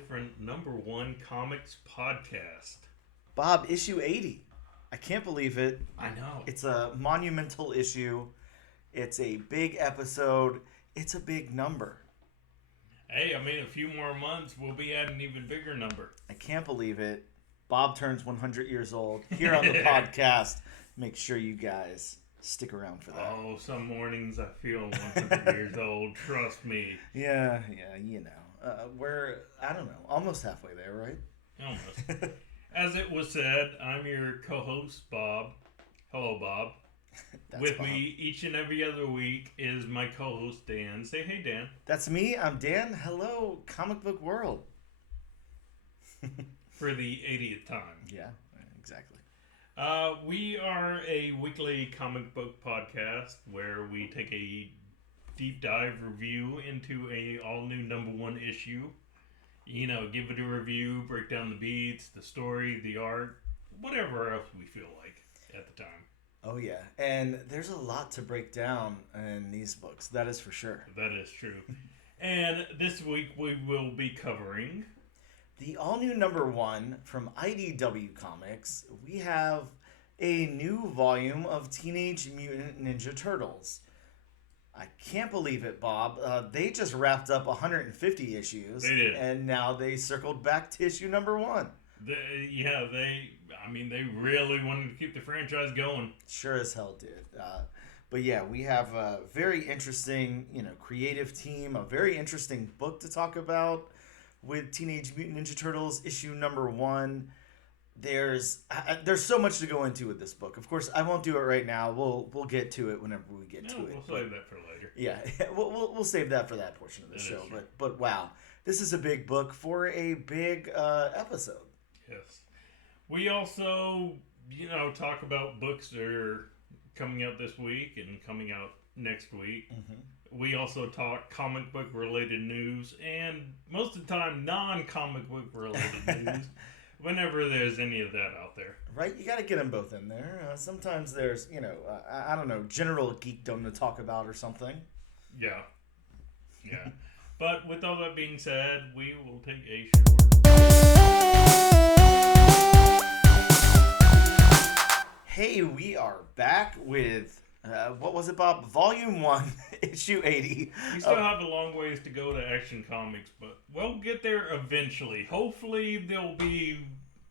different #1 comics podcast. Bob, issue 80. I can't believe it. I know. It's a monumental issue. It's a big episode. It's a big number. Hey, I mean, a few more months, we'll be at an even bigger number. I can't believe it. Bob turns 100 years old here on the podcast. Make sure you guys stick around for that. Oh, some mornings I feel 100 years old. Trust me. Yeah, you know. We're, I don't know, almost halfway there, right? Almost. As it was said, I'm your co-host, Bob. Hello, Bob. With Bob. me each and every other week is my co-host, Dan. Say hey, Dan. That's me. I'm Dan. Hello, comic book world. For the 80th time. Yeah, exactly. We are a weekly comic book podcast where we take a deep dive review into a all-new #1 issue. You know, give it a review, break down the beats, the story, the art, whatever else we feel like at the time. Oh, yeah. And there's a lot to break down in these books. That is for sure. That is true. And this week we will be covering the all-new #1 from IDW Comics. We have a new volume of Teenage Mutant Ninja Turtles. I can't believe it, Bob. They just wrapped up 150 issues. They did. And now they circled back to issue #1. They really wanted to keep the franchise going. Sure as hell did. But yeah, we have a very interesting, creative team, a very interesting book to talk about with Teenage Mutant Ninja Turtles issue #1. There's so much to go into with this book. Of course, I won't do it right now. We'll get to it whenever we get to it. We'll save that for later. Yeah, we'll save that for that portion of the show. But wow, this is a big book for a big episode. Yes. We also, talk about books that are coming out this week and coming out next week. Mm-hmm. We also talk comic book related news and most of the time non-comic book related news whenever there's any of that out there. Right? You got to get them both in there. Sometimes there's, I don't know, general geekdom to talk about or something. Yeah. But with all that being said, we will take a short... Hey, we are back with, what was it, Bob? Volume 1, issue 80. We still have a long ways to go to Action Comics, but we'll get there eventually. Hopefully there'll be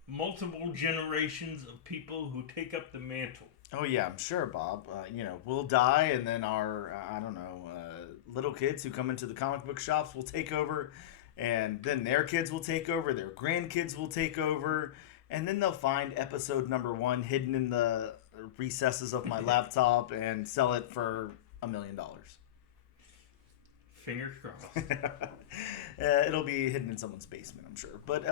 multiple generations of people who take up the mantle. Oh, yeah, I'm sure, Bob. We'll die, and then our, little kids who come into the comic book shops will take over, and then their kids will take over, their grandkids will take over, and then they'll find episode #1 hidden in the recesses of my laptop and sell it for $1 million. Fingers crossed. It'll be hidden in someone's basement, I'm sure. But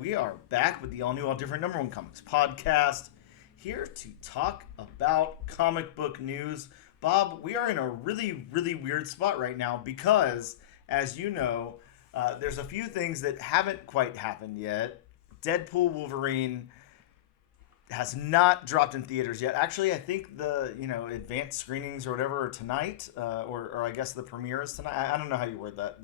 we are back with the all-new, all-different #1 Comics podcast, here to talk about comic book news. Bob, we are in a really, really weird spot right now because, as you know, there's a few things that haven't quite happened yet. Deadpool Wolverine has not dropped in theaters yet. Actually, I think the advanced screenings or whatever are tonight, or I guess the premiere is tonight. I don't know how you word that.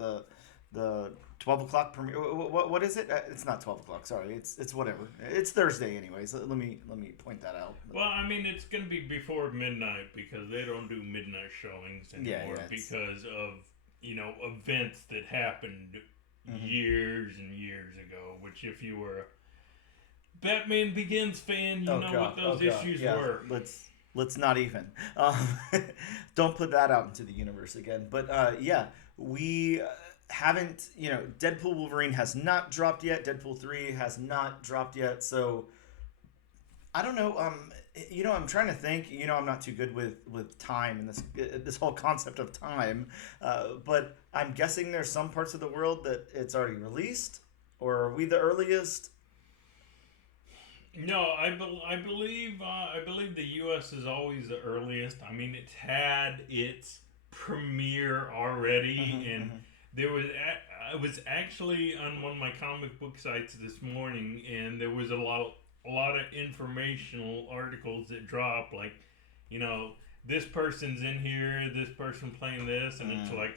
The 12 o'clock premiere. What is it? It's not 12 o'clock. Sorry, it's whatever. It's Thursday, anyways. Let me point that out. Well, I mean, it's gonna be before midnight because they don't do midnight showings anymore because of events that happened years and years ago. Which, if you were a Batman Begins fan, what those issues were. Let's not even. Don't put that out into the universe again. But we haven't. Deadpool Wolverine has not dropped yet. Deadpool 3 has not dropped yet. So I don't know. I'm trying to think. I'm not too good with time and this whole concept of time. But I'm guessing there's some parts of the world that it's already released, or are we the earliest? No, I believe the U.S. is always the earliest. I mean, it's had its premiere already, and there was I was actually on one of my comic book sites this morning, and there was a lot of informational articles that drop, like, this person's in here, this person playing this, and it's like,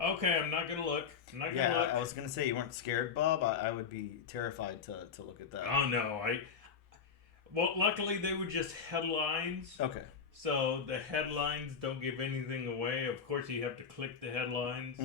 Okay, I'm not gonna look. I'm not gonna Yeah, look. I was gonna say you weren't scared, Bob. I would be terrified to look at that. Oh no, well, luckily they were just headlines. Okay. So the headlines don't give anything away. Of course, you have to click the headlines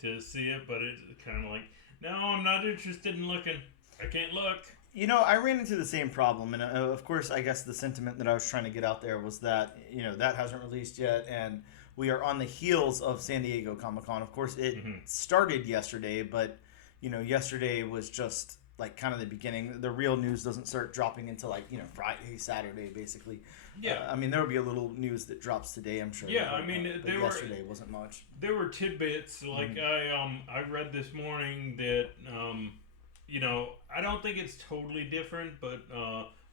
to see it, but it's kind of like, no, I'm not interested in looking. I can't look. You know, I ran into the same problem, and of course, I guess the sentiment that I was trying to get out there was that, you know, that hasn't released yet, and we are on the heels of San Diego Comic-Con. Of course, it started yesterday, but, you know, yesterday was just, like, kind of the beginning. The real news doesn't start dropping until, like, you know, Friday, Saturday, basically. Yeah. I mean, there will be a little news that drops today, I'm sure. Yeah, but, I mean, yesterday wasn't much. There were tidbits, like I read this morning that, you know, I don't think it's totally different, but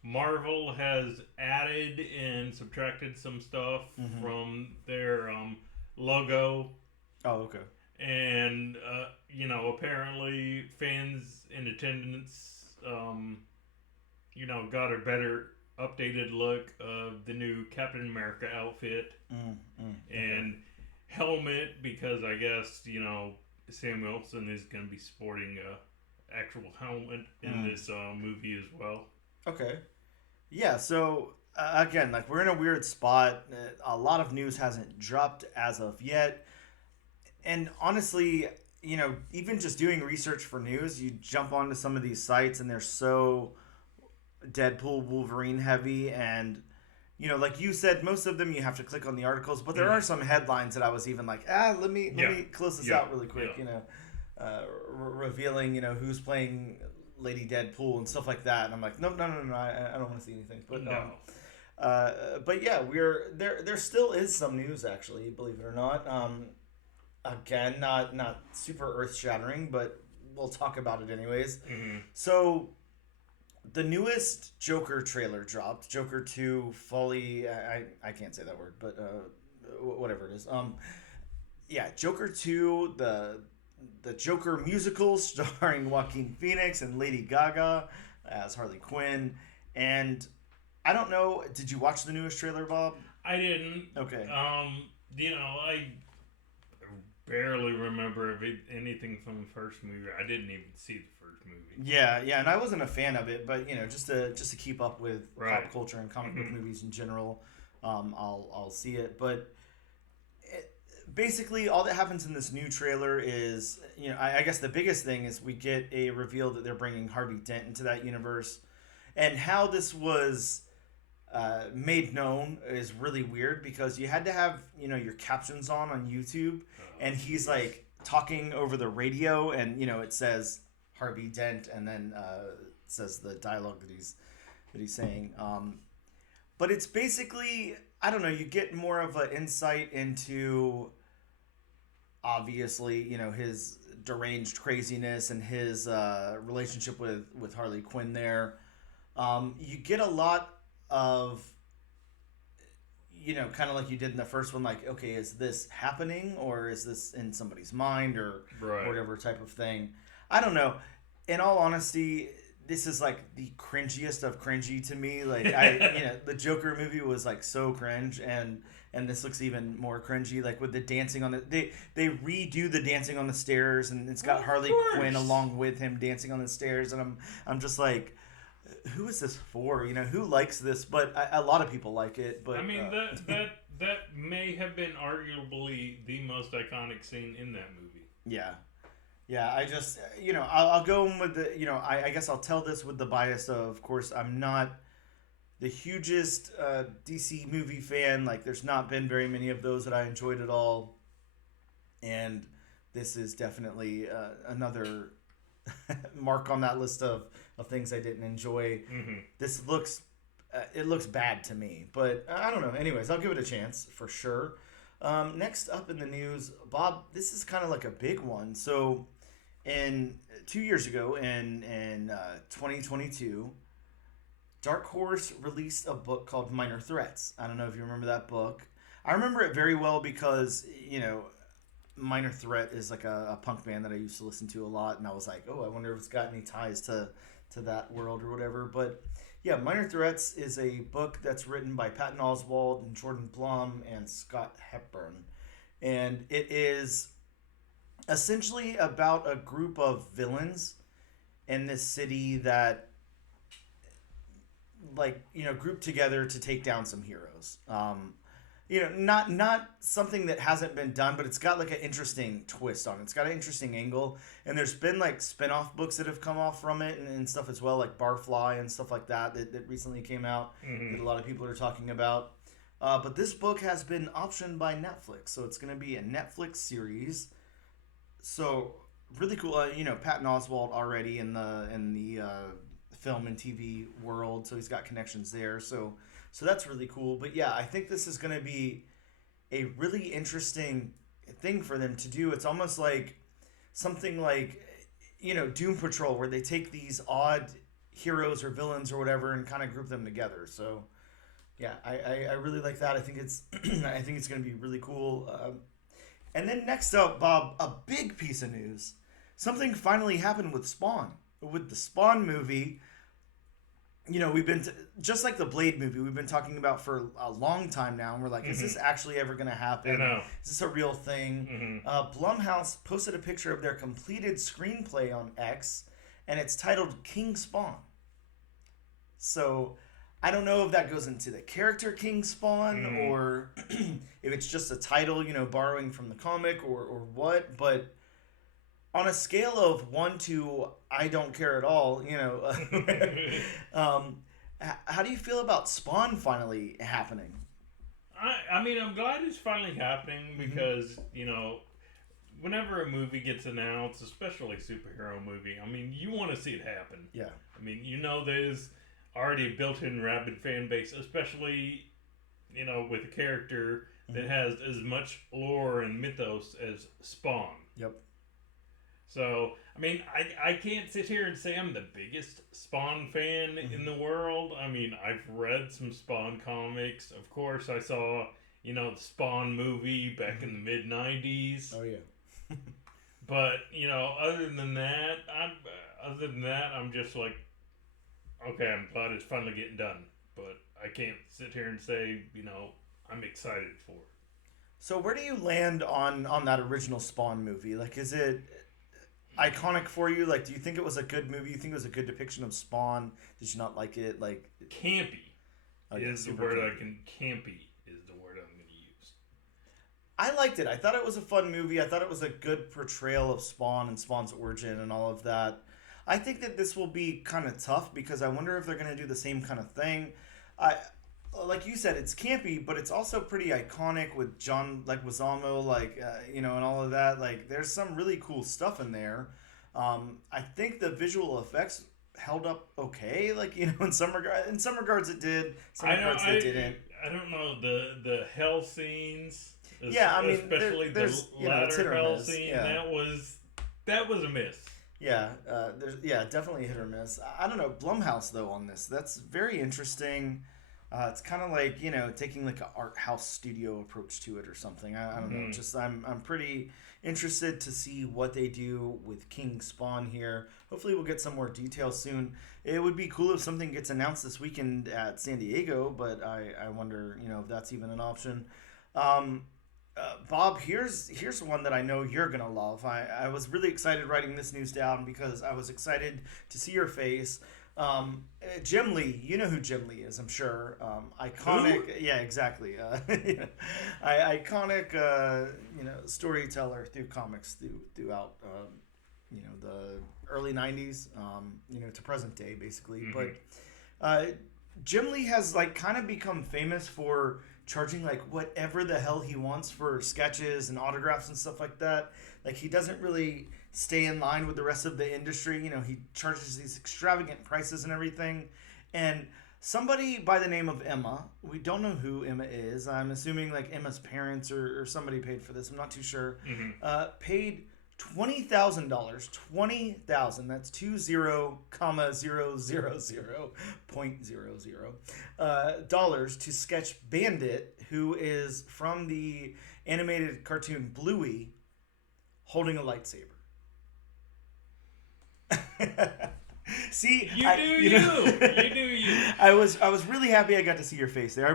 Marvel has added and subtracted some stuff from their logo. Oh, okay. And, you know, apparently fans in attendance, you know, got a better updated look of the new Captain America outfit and helmet, because I guess, you know, Sam Wilson is going to be sporting a actual helmet in this movie as well. Okay. Yeah, so again, like, we're in a weird spot. A lot of news hasn't dropped as of yet. And honestly, you know, even just doing research for news, you jump onto some of these sites and they're so Deadpool, Wolverine heavy, and, you know, like you said, most of them you have to click on the articles, but there are some headlines that I was even like, let me close this out really quick, you know, revealing, you know, who's playing Lady Deadpool and stuff like that, and I'm like, no, I don't want to see anything, but but yeah, there still is some news, actually, believe it or not. Again, not super earth shattering, but we'll talk about it anyways. So the newest Joker trailer dropped, Joker 2 Folie. I can't say that word, but whatever it is. Yeah, Joker 2, the Joker musical starring Joaquin Phoenix and Lady Gaga as Harley Quinn. And I don't know, did you watch the newest trailer, Bob? I didn't. Okay. You know, I barely remember anything from the first movie. I didn't even see the first movie. Yeah, and I wasn't a fan of it, but, you know, just to keep up with pop culture and comic book movies in general, I'll see it. But basically, all that happens in this new trailer is, you know, I guess the biggest thing is we get a reveal that they're bringing Harvey Dent into that universe, and how this was made known is really weird, because you had to have, you know, your captions on YouTube, and he's like talking over the radio, and, you know, it says Harvey Dent, and then it says the dialogue that he's saying. But it's basically, I don't know, you get more of an insight into, obviously, you know, his deranged craziness and his relationship with Harley Quinn there. You get a lot of, you know, kind of like you did in the first one, like, okay, is this happening, or is this in somebody's mind, or whatever type of thing. I don't know. In all honesty, this is like the cringiest of cringy to me. Like, you know, the Joker movie was like so cringe, and this looks even more cringy. Like with the dancing on they redo the dancing on the stairs, and it's got Harley Quinn along with him dancing on the stairs, and I'm just like, who is this for? You know, who likes this? But a lot of people like it. But I mean, that may have been arguably the most iconic scene in that movie. Yeah, I just, you know, I'll go with the, you know, I guess I'll tell this with the bias of course, I'm not the hugest DC movie fan. Like, there's not been very many of those that I enjoyed at all. And this is definitely another mark on that list of things I didn't enjoy. This looks, it looks bad to me. But I don't know. Anyways, I'll give it a chance for sure. Next up in the news, Bob, this is kind of like a big one. So, 2 years ago, in 2022, Dark Horse released a book called Minor Threats. I don't know if you remember that book. I remember it very well because, you know, Minor Threat is like a punk band that I used to listen to a lot, and I was like, oh, I wonder if it's got any ties to that world or whatever. But yeah, Minor Threats is a book that's written by Patton Oswald and Jordan Blum and Scott Hepburn. And it is essentially about a group of villains in this city that, like, group together to take down some heroes. Not something that hasn't been done, but it's got like an interesting twist on it. It's got an interesting angle, and there's been like spin-off books that have come off from it and stuff as well, like Barfly and stuff like that recently came out that a lot of people are talking about. But this book has been optioned by Netflix, so it's going to be a Netflix series. So really cool. Patton Oswald already in the film and TV world, so he's got connections there. So that's really cool. But yeah, I think this is going to be a really interesting thing for them to do. It's almost like something like, Doom Patrol, where they take these odd heroes or villains or whatever and kind of group them together. So yeah, I really like that. I think it's I think it's going to be really cool. And then next up, Bob, a big piece of news. Something finally happened with Spawn. With the Spawn movie, we've been just like the Blade movie, we've been talking about for a long time now, and we're like, is this actually ever going to happen? I know. Is this a real thing? Blumhouse posted a picture of their completed screenplay on X, and it's titled King Spawn. So I don't know if that goes into the character King Spawn or if it's just a title, borrowing from the comic or what, but on a scale of 1 to I don't care at all, how do you feel about Spawn finally happening? I mean, I'm glad it's finally happening because, whenever a movie gets announced, especially a superhero movie, I mean, you want to see it happen. Yeah. I mean, there's already a built-in rabid fan base, especially, with a character that has as much lore and mythos as Spawn. Yep. So, I mean, I can't sit here and say I'm the biggest Spawn fan in the world. I mean, I've read some Spawn comics. Of course, I saw, the Spawn movie back in the mid-90s. Oh, yeah. But, other than that, I'm just like, okay, I'm glad it's finally getting done. But I can't sit here and say, I'm excited for it. So where do you land on that original Spawn movie? Like, is it iconic for you? Like, do you think it was a good movie? You think it was a good depiction of Spawn? Did you not like it? Like, campy is the word campy is the word I'm going to use. I liked it. I thought it was a fun movie. I thought it was a good portrayal of Spawn and Spawn's origin and all of that. I think that this will be kind of tough because I wonder if they're going to do the same kind of thing. Like you said, it's campy, but it's also pretty iconic with John Leguizamo, and all of that. Like, there's some really cool stuff in there. I think the visual effects held up okay. Like, in some regards it did. Some regards it didn't. I don't know the hell scenes. Yeah, I mean, especially the latter hell scene. Yeah. That was a miss. Yeah, definitely hit or miss. I don't know, Blumhouse though on this. That's very interesting. It's kind of like, taking like an art house studio approach to it or something. I don't know. Just I'm pretty interested to see what they do with King Spawn here. Hopefully we'll get some more details soon. It would be cool if something gets announced this weekend at San Diego, but I wonder, if that's even an option. Bob, here's one that I know you're going to love. I was really excited writing this news down because I was excited to see your face. Jim Lee, you know who Jim Lee is, I'm sure. Iconic, Who? Yeah, exactly. Iconic, storyteller through comics throughout, the early '90s, to present day, basically. But Jim Lee has kind of become famous for charging whatever the hell he wants for sketches and autographs and stuff like that. He doesn't really stay in line with the rest of the industry. He charges these extravagant prices and everything. And somebody by the name of Emma, we don't know who Emma is. I'm assuming Emma's parents or somebody paid for this. I'm not too sure. Paid $20,000. $20,000. That's 20,000.00 dollars to sketch Bandit, who is from the animated cartoon Bluey, holding a lightsaber. See, You do you. I was really happy I got to see your face there.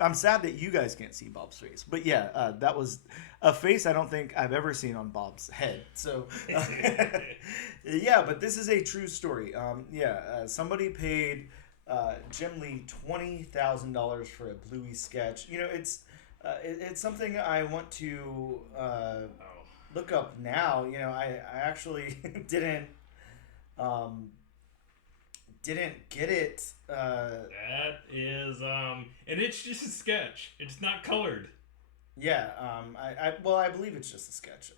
I'm sad that you guys can't see Bob's face. But yeah, that was a face I don't think I've ever seen on Bob's head. So yeah, but this is a true story. Somebody paid Jim Lee $20,000 for a Bluey sketch. You know, it's something I want to look up now. You know, I actually didn't get it. That is, and it's just a sketch. It's not colored. Yeah. I believe it's just a sketch.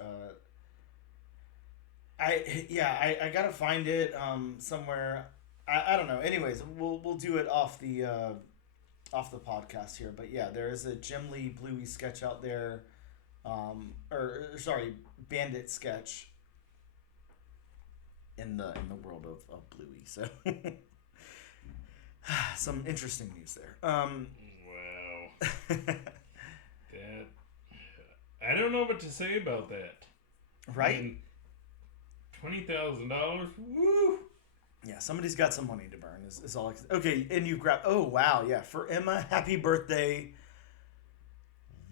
I gotta find it somewhere. I don't know. Anyways, we'll do it off the podcast here. But yeah, there is a Jim Lee Bluey sketch out there, Bandit sketch in the world of Bluey. So some interesting news there. Well, that I don't know what to say about that. Right? I mean, $20,000. Woo! Yeah, somebody's got some money to burn. Is all. Okay, and you grab. Oh wow, yeah. For Emma, happy birthday.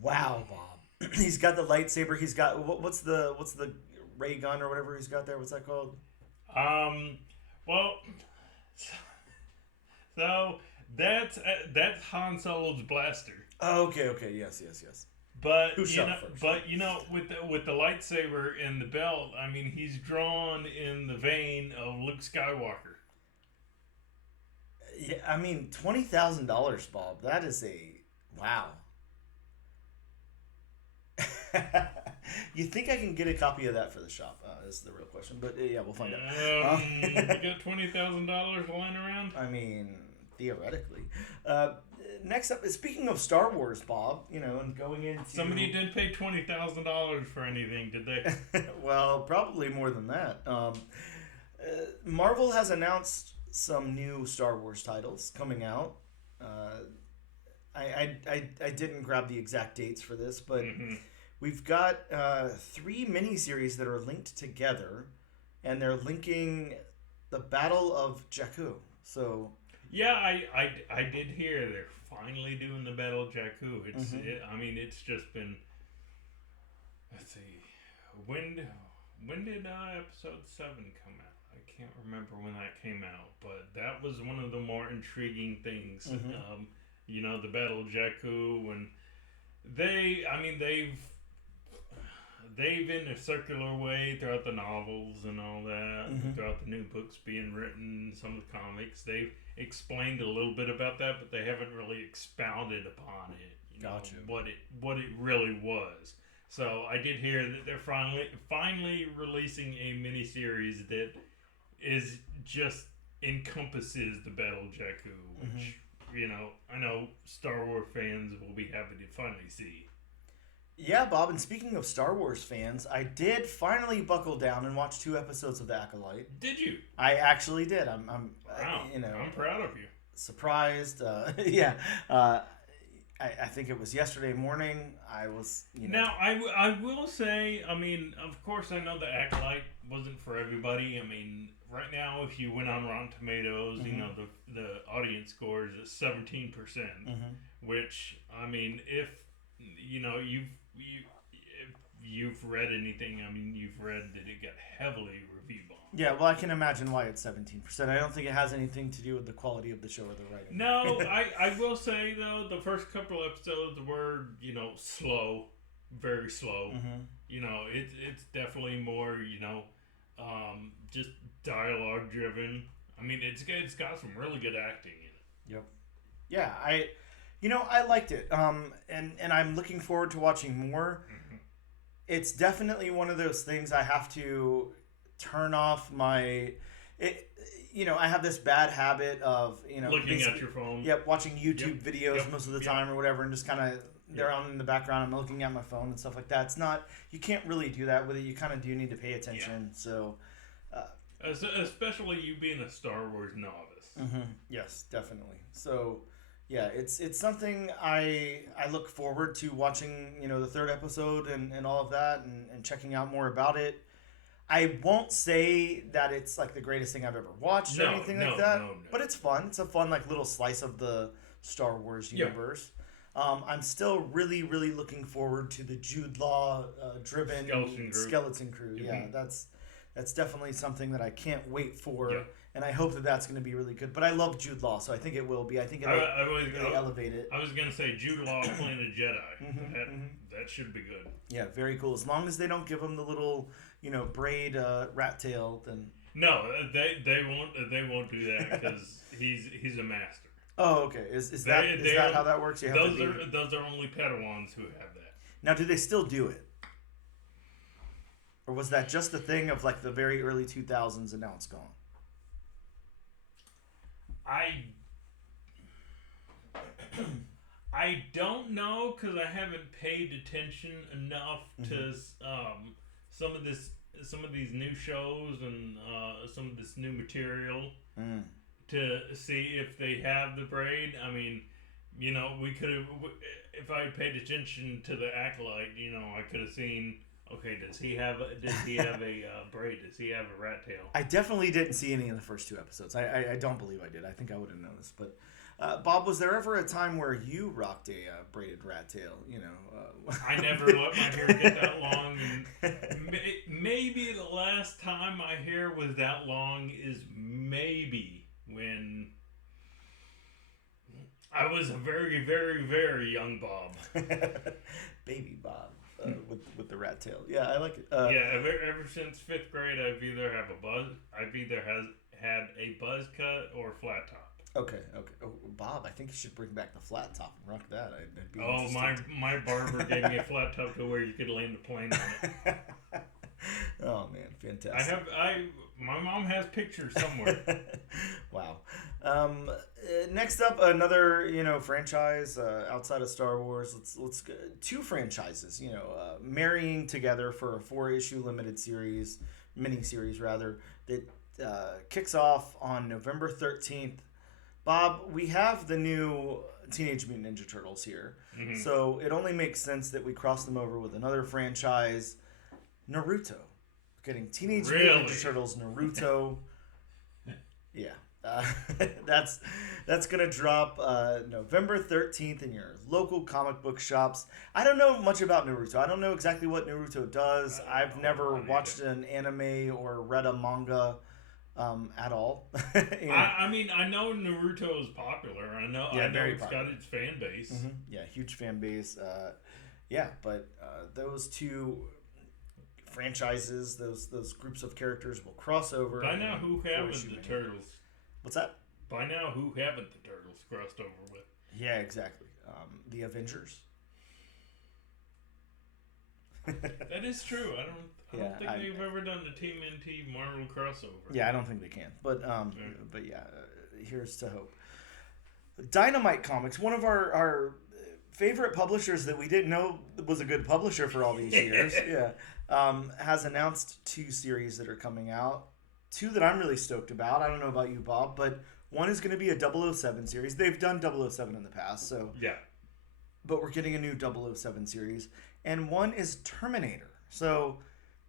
Wow, Bob. He's got the lightsaber. He's got what's the ray gun or whatever he's got there. What's that called? Well, so that's Han Solo's blaster. Oh, okay, yes. But Who shot first? With the lightsaber and the belt, I mean, he's drawn in the vein of Luke Skywalker. Yeah, I mean, $20,000, Bob. That is wow. You think I can get a copy of that for the shop? Is the real question. But yeah, we'll find out. You got $20,000 lying around? I mean, theoretically. Next up, speaking of Star Wars, Bob, and going into... Somebody did pay $20,000 for anything, did they? Well, probably more than that. Marvel has announced some new Star Wars titles coming out. I didn't grab the exact dates for this, but we've got 3 miniseries that are linked together, and they're linking the Battle of Jakku. So... Yeah, I did hear they're finally doing the Battle of Jakku. It's just been. Let's see, when did episode 7 come out? I can't remember when that came out, but that was one of the more intriguing things. The Battle of Jakku, and they've in a circular way throughout the novels and all that, throughout the new books being written, some of the comics, they've explained a little bit about that, but they haven't really expounded upon it. Gotcha. What it really was. So I did hear that they're finally releasing a miniseries that is just encompasses the Battle of Jakku, which I know Star Wars fans will be happy to finally see. Yeah, Bob, and speaking of Star Wars fans, I did finally buckle down and watch 2 episodes of The Acolyte. Did you? I actually did. Wow. I'm proud of you. Surprised. Yeah. I think it was yesterday morning. I was, Now, I will say, I mean, of course I know The Acolyte wasn't for everybody. I mean, right now, if you went on Rotten Tomatoes, the audience score is at 17%, which, I mean, if you've read anything, I mean, you've read that it got heavily review bombed. Yeah, well, I can imagine why it's 17%. I don't think it has anything to do with the quality of the show or the writing. No, I will say, though, the first couple episodes were, slow, very slow. It's definitely more, just dialogue driven. I mean, it's got some really good acting in it. Yep. Yeah, I liked it. And I'm looking forward to watching more. It's definitely one of those things I have to turn off I have this bad habit of, looking at your phone. Yep, watching YouTube videos most of the time or whatever, and just kind of they're on in the background. I'm looking at my phone and stuff like that. It's not, you can't really do that with it. You kind of do need to pay attention. Yeah. So, especially you being a Star Wars novice. Yes, definitely. So, yeah, it's something I look forward to watching, the 3rd episode and all of that and checking out more about it. I won't say that it's like the greatest thing I've ever watched or anything like that. No. But it's fun. It's a fun like little slice of the Star Wars universe. I'm still really, really looking forward to the Jude Law driven skeleton crew. Mm-hmm. Yeah, that's definitely something that I can't wait for, and I hope that that's going to be really good. But I love Jude Law, so I think it will be. I think it'll really elevate it. I was going to say Jude Law playing a Jedi. That should be good. Yeah, very cool. As long as they don't give him the little, braid rat tail, then no, they won't do that because he's a master. Oh, okay. Is that how that works? Those are only Padawans who have that. Now, do they still do it? Or was that just a thing of like the very early 2000s and now it's gone? I don't know because I haven't paid attention enough to some of these new shows and some of this new material to see if they have the braid. I mean, we could have, if I had paid attention to the Acolyte, I could have seen. Okay, does he have a braid? Does he have a rat tail? I definitely didn't see any in the first 2 episodes. I don't believe I did. I think I would have noticed. But Bob, was there ever a time where you rocked a braided rat tail? I never let my hair get that long. And maybe the last time my hair was that long is maybe when I was a very, very, very young Bob. Baby Bob. With the rat tail, yeah, I like it. Ever since 5th grade, I've either had a buzz cut or flat top. Okay. Oh, Bob, I think you should bring back the flat top and rock that. I'd be my barber gave me a flat top to where you could land a plane on it. Oh man, fantastic! My mom has pictures somewhere. Wow. Next up, another franchise outside of Star Wars. Let's go, 2 franchises. Marrying together for a 4-issue limited series, mini-series rather, that kicks off on November 13th. Bob, we have the new Teenage Mutant Ninja Turtles here, so it only makes sense that we cross them over with another franchise. Naruto. Getting Teenage Mutant Ninja Turtles Naruto. Yeah. That's going to drop November 13th in your local comic book shops. I don't know much about Naruto. I don't know exactly what Naruto does. I've never watched an anime or read a manga at all. I mean, I know Naruto is popular. I know it's got its fan base. Yeah, huge fan base. But those 2 franchises, those groups of characters will cross over. By now, who haven't the Turtles? What's that? By now, who haven't the Turtles crossed over with? Yeah, exactly. The Avengers. That is true. I don't think they've ever done the TMNT Marvel crossover. Yeah, I don't think they can. But here's to hope. Dynamite Comics, one of our favorite publishers that we didn't know was a good publisher for all these years, has announced 2 series that are coming out. 2 that I'm really stoked about. I don't know about you, Bob, but one is going to be a 007 series. They've done 007 in the past, so yeah. But we're getting a new 007 series, and one is Terminator. So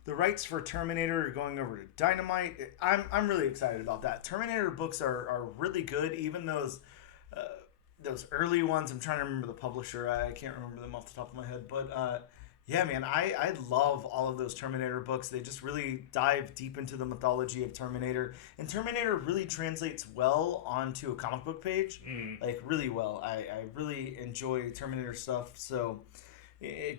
the rights for Terminator are going over to Dynamite. I'm really excited about that. Terminator books are really good, even those early ones. I'm trying to remember the publisher. I can't remember them off the top of my head, but yeah, man, I love all of those Terminator books. They just really dive deep into the mythology of Terminator. And Terminator really translates well onto a comic book page. Like, really well. I really enjoy Terminator stuff. So,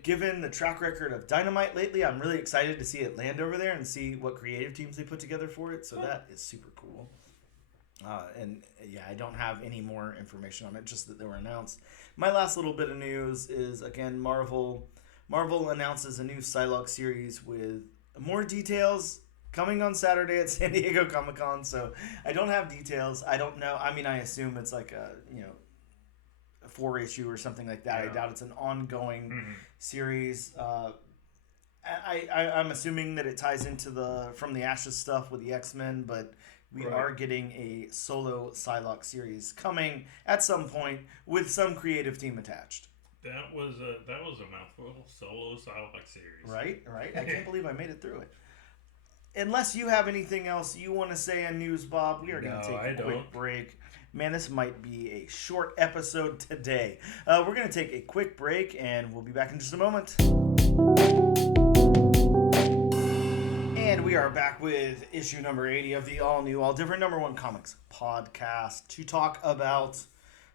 given the track record of Dynamite lately, I'm really excited to see it land over there and see what creative teams they put together for it. So, that is super cool. I don't have any more information on it, just that they were announced. My last little bit of news is, again, Marvel announces a new Psylocke series with more details coming on Saturday at San Diego Comic-Con. So I don't have details. I don't know. I mean, I assume it's like a 4-issue or something like that. Yeah. I doubt it's an ongoing series. I'm assuming that it ties into the From the Ashes stuff with the X-Men, but we are getting a solo Psylocke series coming at some point with some creative team attached. That was a mouthful. Solo Psylocke series. Right. I can't believe I made it through it. unless you have anything else you want to say on news, Bob, we are going to take a quick break. Man, this might be a short episode today. We're going to take a quick break, and we'll be back in just a moment. And we are back with issue number 80 of the all-new, all-different #1 Comics podcast to talk about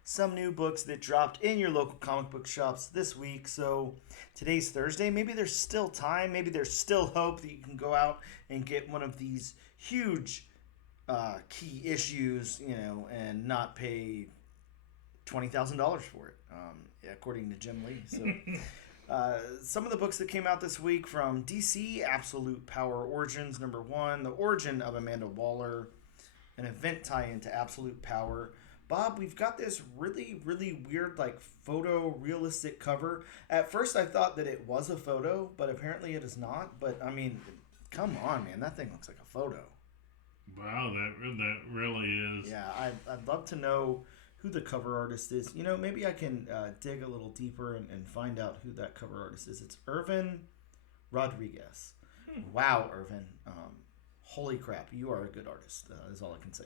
some new books that dropped in your local comic book shops this week. So today's Thursday. Maybe there's still time. Maybe there's still hope that you can go out and get one of these huge key issues, and not pay $20,000 for it, according to Jim Lee. So some of the books that came out this week from DC: Absolute Power Origins #1, The Origin of Amanda Waller, an event tie-in to Absolute Power. Bob, we've got this really, really weird, photo-realistic cover. At first, I thought that it was a photo, but apparently it is not. But, I mean, come on, man. That thing looks like a photo. Wow, that really is. Yeah, I'd love to know who the cover artist is. Maybe I can dig a little deeper and find out who that cover artist is. It's Irvin Rodriguez. Wow, Irvin. Holy crap, you are a good artist, is all I can say.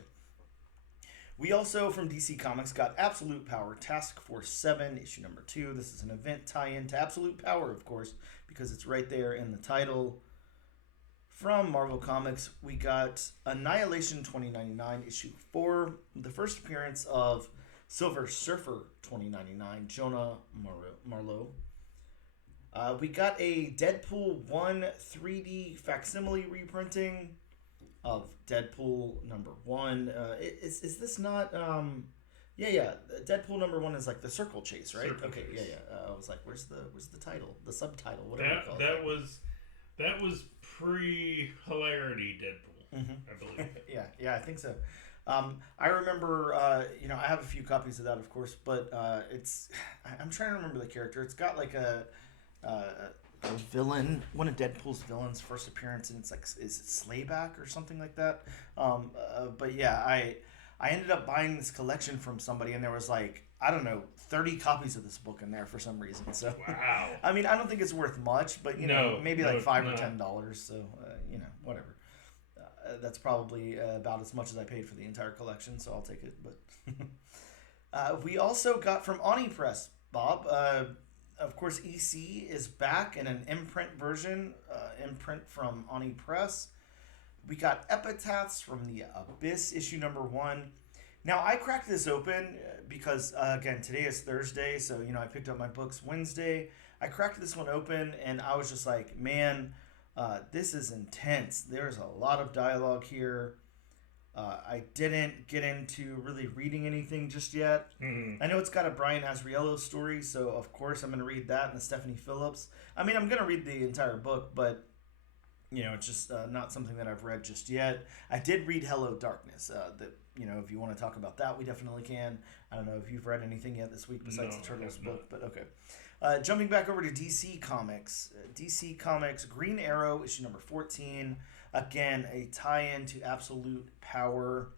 We also, from DC Comics, got Absolute Power Task Force 7, issue number 2. This is an event tie-in to Absolute Power, of course, because it's right there in the title. From Marvel Comics, we got Annihilation 2099, issue 4, the first appearance of Silver Surfer 2099, Jonah Marlowe. We got a Deadpool 1 3D facsimile reprinting of Deadpool #1. Is this not... Yeah. Deadpool #1 is like the circle chase, right? Circle okay, chase. yeah. I was like, where's the title? The subtitle, whatever you call it. That was pre-hilarity Deadpool, I believe. yeah, I think so. I remember, I have a few copies of that, of course, but I'm trying to remember the character. It's got like a villain, one of Deadpool's villains' first appearance, and it's like, is it Slayback or something like that? But yeah, I ended up buying this collection from somebody, and there was 30 copies of this book in there for some reason. So wow. I mean, I don't think it's worth much, but maybe $5 or $10. So whatever. That's probably about as much as I paid for the entire collection, so I'll take it. But we also got from Oni Press, Bob. Of course, EC is back in an imprint version, imprint from Oni Press. We got Epitaphs from the Abyss, issue #1. Now, I cracked this open because, again, today is Thursday, so, I picked up my books Wednesday. I cracked this one open, and I was just like, man, this is intense. There's a lot of dialogue here. I didn't get into really reading anything just yet. Mm-hmm. I know it's got a Brian Azzarello story, so, of course, I'm going to read that and the Stephanie Phillips. I mean, I'm going to read the entire book, but... it's just not something that I've read just yet. I did read Hello Darkness. If you want to talk about that, we definitely can. I don't know if you've read anything yet this week besides the Turtles book, but okay. Jumping back over to DC Comics. DC Comics Green Arrow, issue #14. Again, a tie-in to Absolute Power.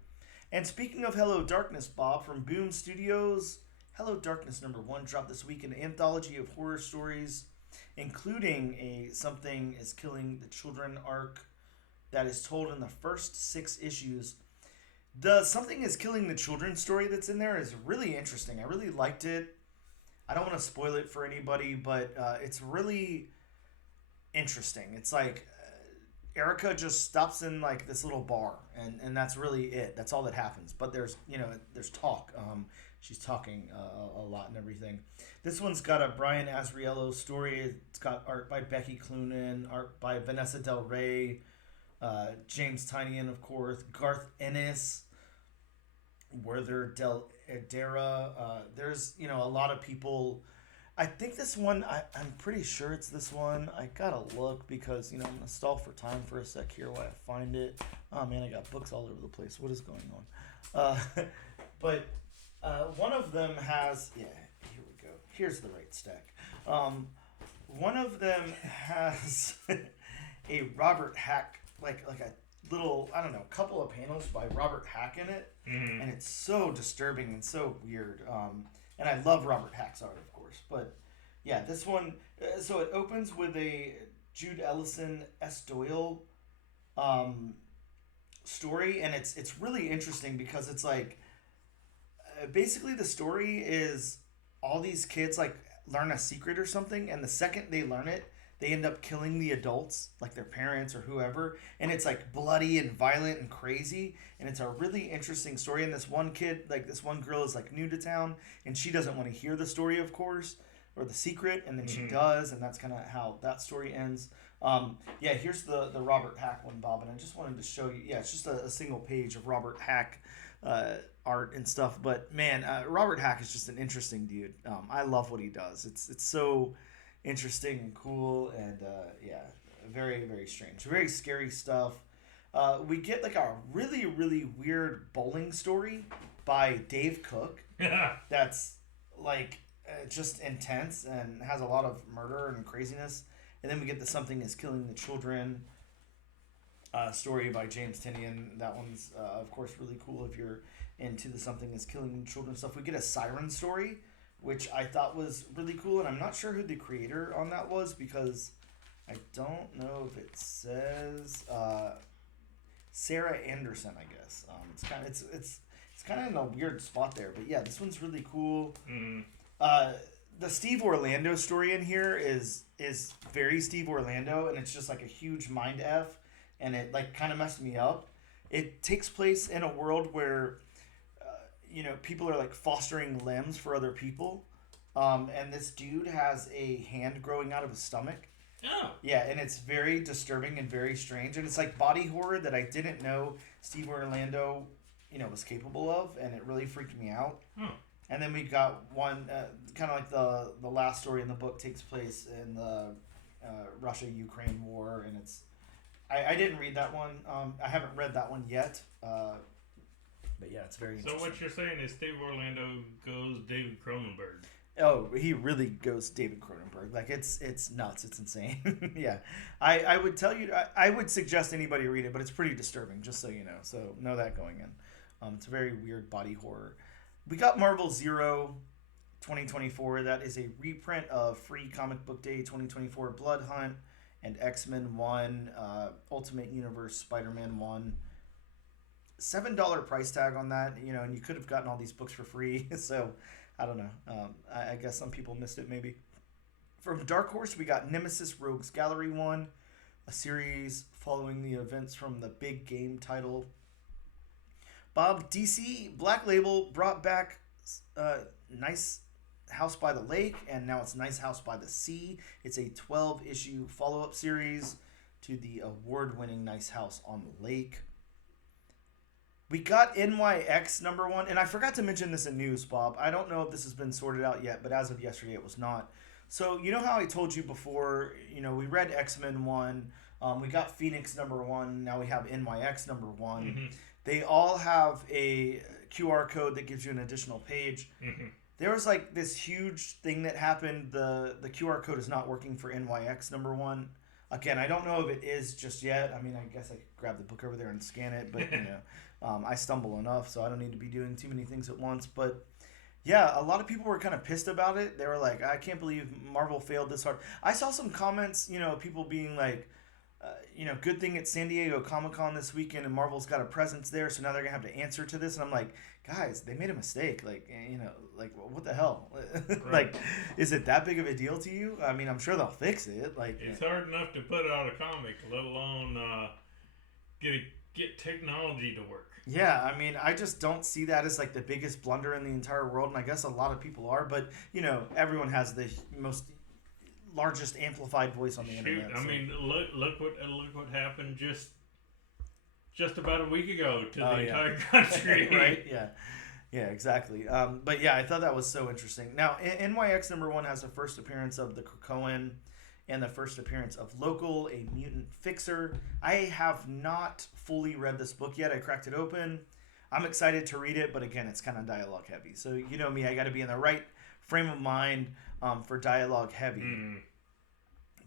And speaking of Hello Darkness, Bob, from Boom Studios, Hello Darkness #1 dropped this week, an anthology of horror stories, including a Something is Killing the Children arc that is told in the first 6 issues. The Something is Killing the Children story that's in there is really interesting. I really liked it. I don't want to spoil it for anybody, but it's really interesting. It's like Erica just stops in like this little bar, and that's really it. That's all that happens. But there's talk. She's talking a lot and everything. This one's got a Brian Azzarello story. It's got art by Becky Cloonan, art by Vanessa Del Rey, James Tynion, of course, Garth Ennis, Werther Del Edera. There's, a lot of people. I think this one, I'm pretty sure it's this one. I gotta look because, I'm going to stall for time for a sec here while I find it. Oh, man, I got books all over the place. What is going on? But one of them has... Yeah, here we go. Here's the right stack. One of them has a Robert Hack, like a little, I don't know, couple of panels by Robert Hack in it. Mm-hmm. And it's so disturbing and so weird. And I love Robert Hack's art, of course. But, yeah, this one... so it opens with a Jude Ellison S. Doyle story, and it's really interesting because it's like basically the story is all these kids like learn a secret or something, and the second they learn it, they end up killing the adults, like their parents or whoever, and it's like bloody and violent and crazy, and it's a really interesting story. And this one kid, like this one girl, is like new to town, and she doesn't want to hear the story, of course, or the secret, and then she does, and that's kind of how that story ends. Yeah, here's the Robert Hack one, Bob, and I just wanted to show you. Yeah, it's just a single page of Robert Hack art and stuff, but man, Robert Hack is just an interesting dude. I love what he does. It's so interesting and cool, and yeah, very, very strange, very scary stuff. We get like a really, really weird bowling story by Dave Cook. That's like just intense and has a lot of murder and craziness. And then we get the Something is Killing the Children story by James Tinian. That one's of course really cool if you're into the Something is Killing the Children stuff. We get a Siren story, which I thought was really cool, and I'm not sure who the creator on that was because I don't know if it says Sarah Anderson, I guess. It's kind of in a weird spot there, but yeah, this one's really cool. The Steve Orlando story in here is very Steve Orlando, and it's just like a huge mind F, and it like kind of messed me up. It takes place in a world where people are like fostering limbs for other people, and this dude has a hand growing out of his stomach. Oh. Yeah, and it's very disturbing and very strange, and it's like body horror that I didn't know Steve Orlando, was capable of, and it really freaked me out. Oh. And then we got one, kind of like the last story in the book takes place in the Russia-Ukraine war, and it's, I didn't read that one. I haven't read that one yet. But yeah, it's very interesting. So what you're saying is Steve Orlando goes David Cronenberg. Oh, he really goes David Cronenberg. Like it's nuts. It's insane. Yeah, I would tell you. I would suggest anybody read it, but it's pretty disturbing. Just so you know. So know that going in. It's a very weird body horror. We got Marvel Zero 2024. That is a reprint of Free Comic Book Day 2024 Blood Hunt and X-Men 1, Ultimate Universe Spider-Man 1. $7 price tag on that, and you could have gotten all these books for free. So I don't know. I guess some people missed it maybe. From Dark Horse, we got Nemesis Rogues Gallery 1, a series following the events from the Big Game title. Bob, DC Black Label brought back Nice House by the Lake, and now it's Nice House by the Sea. It's a 12-issue follow-up series to the award-winning Nice House on the Lake. We got NYX #1, and I forgot to mention this in news, Bob. I don't know if this has been sorted out yet, but as of yesterday, it was not. So, you know how I told you before, we read X-Men 1, we got Phoenix #1, now we have NYX #1. Mm-hmm. They all have a QR code that gives you an additional page. Mm-hmm. There was like this huge thing that happened. The QR code is not working for NYX #1. Again, I don't know if it is just yet. I mean, I guess I could grab the book over there and scan it, but I stumble enough, so I don't need to be doing too many things at once. But yeah, a lot of people were kind of pissed about it. They were like, I can't believe Marvel failed this hard. I saw some comments, people being like, good thing it's San Diego Comic-Con this weekend and Marvel's got a presence there, so now they're going to have to answer to this. And I'm like, guys, they made a mistake. Like, what the hell? Right. Like, is it that big of a deal to you? I mean, I'm sure they'll fix it. Like, it's hard enough to put out a comic, let alone get technology to work. Yeah, I mean, I just don't see that as like the biggest blunder in the entire world, and I guess a lot of people are, but everyone has the largest amplified voice on the internet. I mean, look what happened just about a week ago to the entire country. Right? Yeah, exactly. But yeah, I thought that was so interesting. Now, NYX #1 has the first appearance of the Krakoan and the first appearance of Local, a mutant fixer. I have not fully read this book yet. I cracked it open. I'm excited to read it, but again, it's kind of dialogue heavy. So you know me, I got to be in the right frame of mind for dialogue heavy.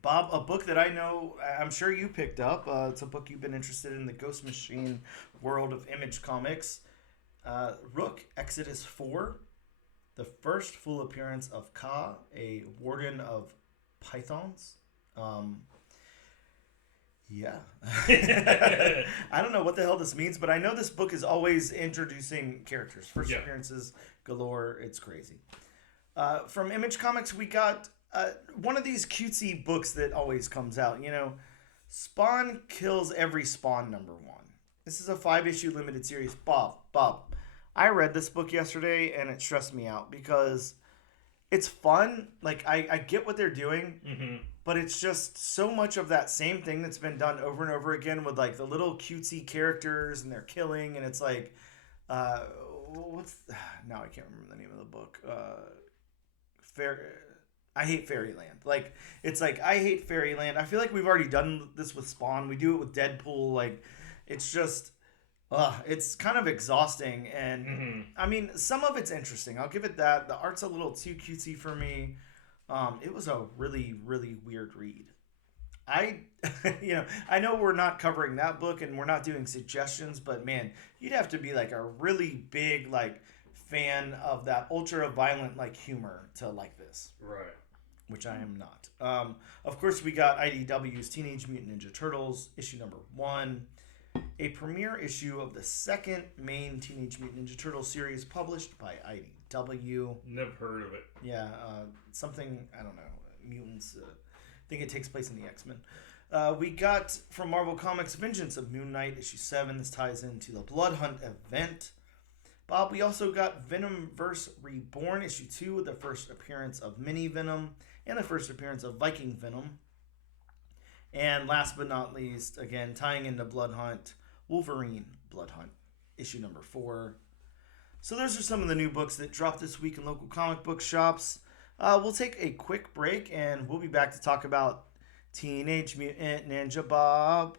Bob, a book that I know, I'm sure you picked up. It's a book you've been interested in, the Ghost Machine world of Image Comics. Rook, Exodus 4, the first full appearance of Ka, a warden of pythons. Yeah. I don't know what the hell this means, but I know this book is always introducing characters. First appearances galore. It's crazy. From Image Comics, we got one of these cutesy books that always comes out. You know, Spawn Kills Every Spawn #1. This is a 5-issue limited series. Bob, I read this book yesterday and it stressed me out because it's fun. Like, I get what they're doing, but it's just so much of that same thing that's been done over and over again with, like, the little cutesy characters and they're killing, and it's like, now I can't remember the name of the book. I Hate Fairyland. Like, it's like, I Hate Fairyland. I feel like we've already done this with Spawn. We do it with Deadpool. Like, it's just... it's kind of exhausting, and I mean, some of it's interesting. I'll give it that. The art's a little too cutesy for me. It was a really, really weird read. I know we're not covering that book and we're not doing suggestions, but man, you'd have to be like a really big like fan of that ultra violent like humor to like this, right? Which I am not. Of course, we got IDW's Teenage Mutant Ninja Turtles issue #1. A premiere issue of the second main Teenage Mutant Ninja Turtles series published by IDW. Never heard of it. Yeah, something, I don't know, mutants. I think it takes place in the X-Men. We got from Marvel Comics Vengeance of Moon Knight issue 7. This ties into the Blood Hunt event. Bob, we also got Venomverse Reborn issue 2 with the first appearance of Mini Venom and the first appearance of Viking Venom. And last but not least, again, tying into Blood Hunt, Wolverine Blood Hunt, issue #4. So those are some of the new books that dropped this week in local comic book shops. We'll take a quick break, and we'll be back to talk about Teenage Mutant Ninja Bob.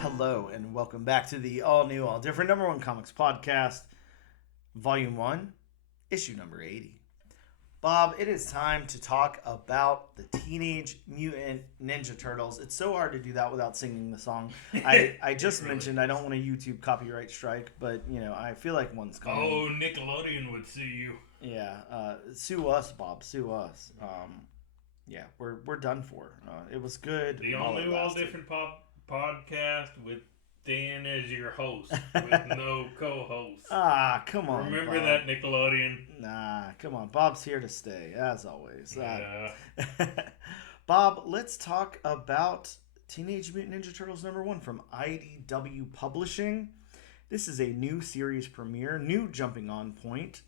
Hello, and welcome back to the all-new, all-different #1 Comics Podcast, Volume 1, issue #80. Bob, it is time to talk about the Teenage Mutant Ninja Turtles. It's so hard to do that without singing the song. I just mentioned I don't want a YouTube copyright strike, but, you know, I feel like one's coming. Oh, Nickelodeon would sue you. Yeah, sue us, Bob, sue us. Yeah, we're done for. It was good. The all different podcast with Dan as your host, with no co-host. Come on, Remember Bob. that, Nickelodeon? Nah, come on. Bob's here to stay, as always. Yeah. Bob, let's talk about Teenage Mutant Ninja Turtles #1 from IDW Publishing. This is a new series premiere, new jumping on point.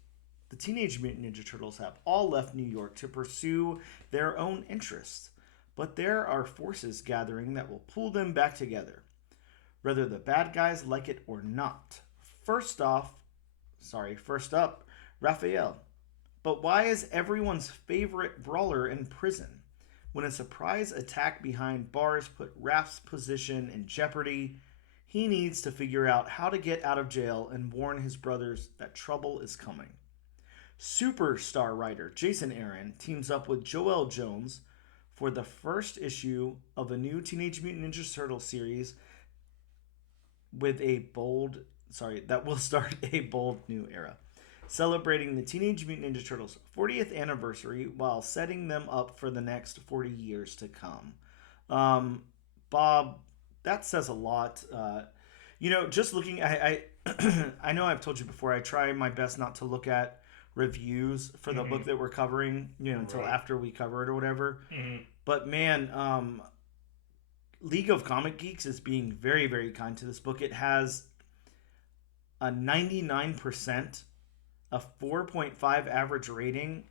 The Teenage Mutant Ninja Turtles have all left New York to pursue their own interests, but there are forces gathering that will pull them back together, whether the bad guys like it or not. First up, Raphael. But why is everyone's favorite brawler in prison? When a surprise attack behind bars put Raph's position in jeopardy, he needs to figure out how to get out of jail and warn his brothers that trouble is coming. Superstar writer Jason Aaron teams up with Joelle Jones for the first issue of a new Teenage Mutant Ninja Turtles series with that will start a bold new era, celebrating the Teenage Mutant Ninja Turtles' 40th anniversary while setting them up for the next 40 years to come. Bob, that says a lot. Just looking, I know I've told you before, I try my best not to look at reviews for the book that we're covering, until after we cover it or whatever. But man, League of Comic Geeks is being very, very kind to this book. It has a 99%, a 4.5 average rating.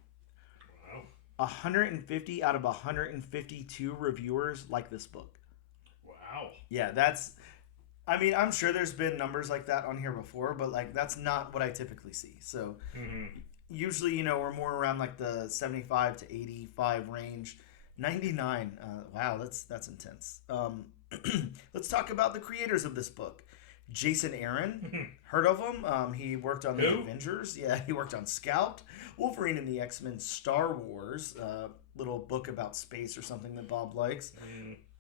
Wow. 150 out of 152 reviewers like this book. Wow. Yeah, I'm sure there's been numbers like that on here before, but like that's not what I typically see. So usually, we're more around like the 75 to 85 range. 99. Wow, that's intense. Let's talk about the creators of this book. Jason Aaron, heard of him? He worked on the Avengers. Yeah, he worked on Scout, Wolverine and the X-Men, Star Wars, little book about space or something that Bob likes.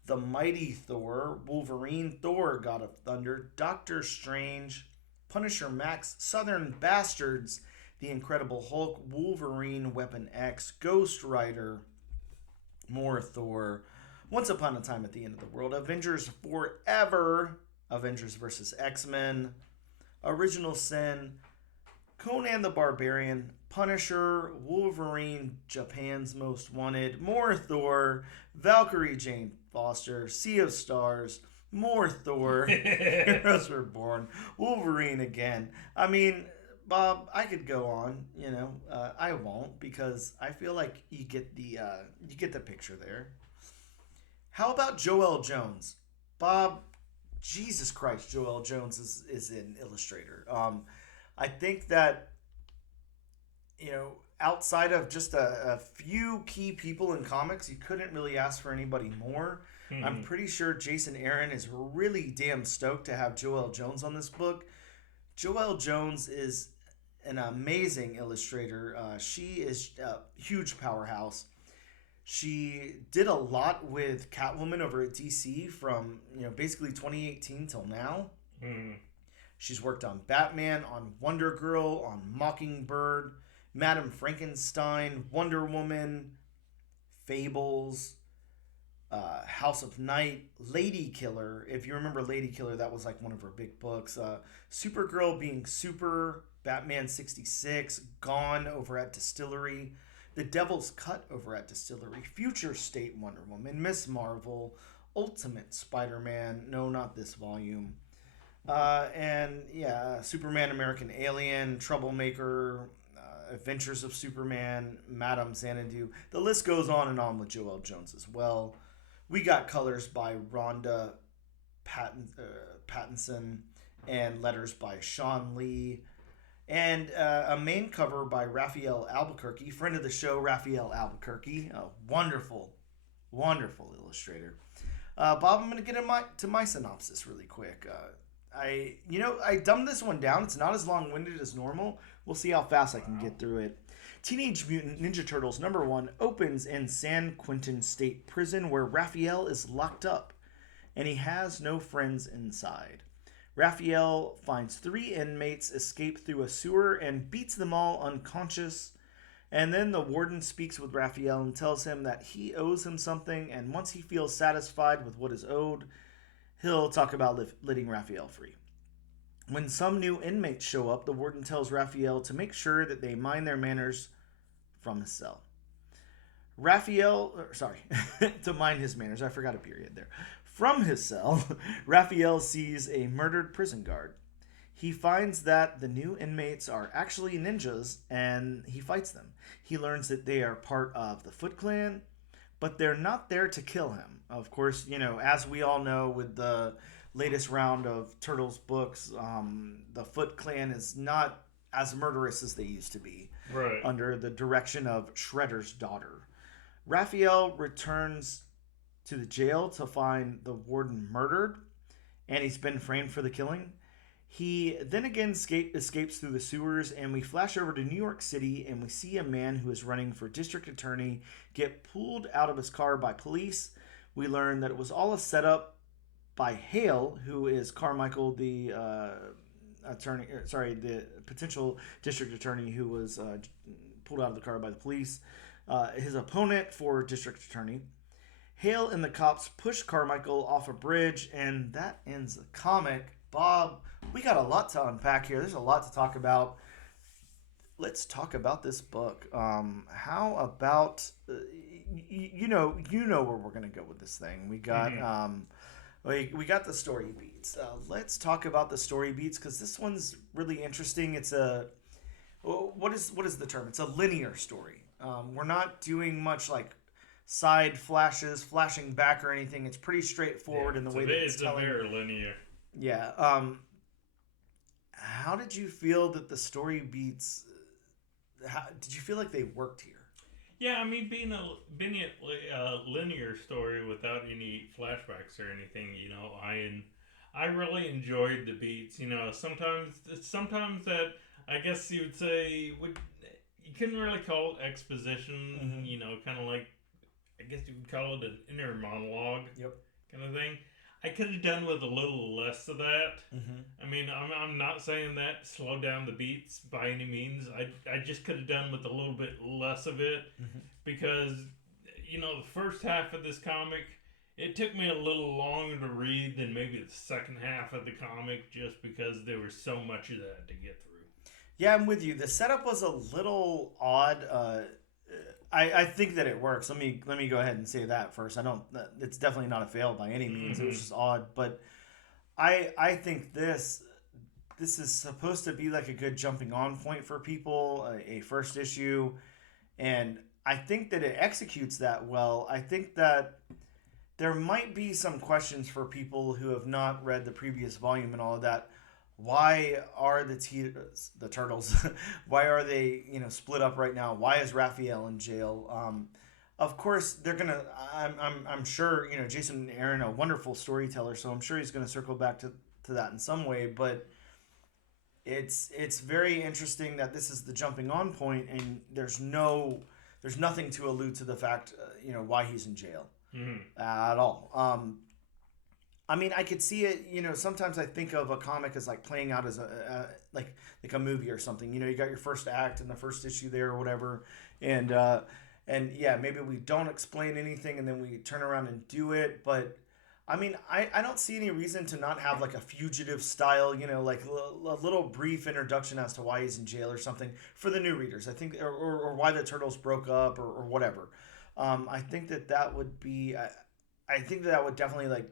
The Mighty Thor, Wolverine, Thor, God of Thunder, Doctor Strange, Punisher Max, Southern Bastards, The Incredible Hulk, Wolverine, Weapon X, Ghost Rider, more Thor, Once Upon a Time at the End of the World, Avengers Forever, Avengers vs. X-Men, Original Sin, Conan the Barbarian, Punisher, Wolverine, Japan's Most Wanted, more Thor, Valkyrie Jane Foster, Sea of Stars, more Thor, Heroes Reborn, Wolverine again. I mean, Bob, I could go on. I won't because I feel like you get the picture there. How about Joelle Jones, Bob? Jesus Christ, Joelle Jones is an illustrator. I think that, outside of just a few key people in comics, you couldn't really ask for anybody more. I'm pretty sure Jason Aaron is really damn stoked to have Joelle Jones on this book. Joelle Jones is an amazing illustrator. She is a huge powerhouse. She did a lot with Catwoman over at DC from basically 2018 till now. She's worked on Batman, on Wonder Girl, on Mockingbird, Madame Frankenstein, Wonder Woman, Fables, House of Night, Lady Killer. If you remember Lady Killer, that was like one of her big books. Supergirl being Super, Batman 66, Gone over at Distillery, The Devil's Cut over at Distillery, Future State Wonder Woman, Miss Marvel, Ultimate Spider-Man, no, not this volume. Superman, American Alien, Troublemaker, Adventures of Superman, Madame Xanadu. The list goes on and on with Joelle Jones as well. We got colors by Rhonda Pattinson and letters by Sean Lee. And a main cover by Raphael Albuquerque, friend of the show, Raphael Albuquerque. A wonderful, wonderful illustrator. Bob, I'm going to get to my synopsis really quick. I dumbed this one down. It's not as long-winded as normal. We'll see how fast I can get through it. Teenage Mutant Ninja Turtles #1 opens in San Quentin State Prison where Raphael is locked up and he has no friends inside. Raphael finds 3 inmates escape through a sewer and beats them all unconscious. And then the warden speaks with Raphael and tells him that he owes him something, and once he feels satisfied with what is owed, he'll talk about letting Raphael free. When some new inmates show up, the warden tells Raphael to make sure that they mind their manners from his cell. To mind his manners. I forgot a period there. From his cell, Raphael sees a murdered prison guard. He finds that the new inmates are actually ninjas, and he fights them. He learns that they are part of the Foot Clan, but they're not there to kill him. Of course, as we all know with the latest round of Turtles books, the Foot Clan is not as murderous as they used to be. Right. Under the direction of Shredder's daughter. Raphael returns to the jail to find the warden murdered, and he's been framed for the killing. He then again escapes through the sewers, and we flash over to New York City, and we see a man who is running for district attorney get pulled out of his car by police. We learn that it was all a setup by Hale, who is Carmichael, the the potential district attorney who was pulled out of the car by the police. His opponent for district attorney. Hale and the cops push Carmichael off a bridge, and that ends the comic. Bob, we got a lot to unpack here. There's a lot to talk about. Let's talk about this book. How about you know where we're gonna go with this thing. We got we got the story beats. Let's talk about the story beats because this one's really interesting. It's what is the term? It's a linear story. We're not doing much like side flashes, flashing back or anything. It's pretty straightforward in the way that it's telling. It's very linear. Yeah. How did you feel that the story beats? Did you feel like they worked here? Yeah, I mean, being a linear story without any flashbacks or anything, I really enjoyed the beats. Sometimes that I guess you would say you couldn't really call it exposition. Mm-hmm. Kind of like I guess you would call it an inner monologue. Yep. Kind of thing. I could have done with a little less of that. Mm-hmm. I mean, I'm not saying that slow down the beats by any means. I just could have done with a little bit less of it Mm-hmm. because, the first half of this comic, it took me a little longer to read than maybe the second half of the comic just because there was so much of that to get through. Yeah, I'm with you. The setup was a little odd. I think that it works. Let me go ahead and say that first. I don't. It's definitely not a fail by any means. It was just odd, but I think this is supposed to be like a good jumping on point for people, a first issue, and I think that it executes that well. I think that there might be some questions for people who have not read the previous volume and all of that. Why are the turtles? Why are they split up right now? Why is Raphael in jail? Of course they're gonna. I'm sure Jason and Aaron, a wonderful storyteller, so I'm sure he's gonna circle back to that in some way. But it's very interesting that this is the jumping on point, and there's nothing to allude to the fact why he's in jail at all. I mean, I could see it. Sometimes I think of a comic as like playing out as like a movie or something. You got your first act and the first issue there or whatever, and yeah, maybe we don't explain anything and then we turn around and do it. But I mean, I don't see any reason to not have like a fugitive style, like a little brief introduction as to why he's in jail or something for the new readers. I think, or why the Turtles broke up or whatever. I think that would be. I think that would definitely like.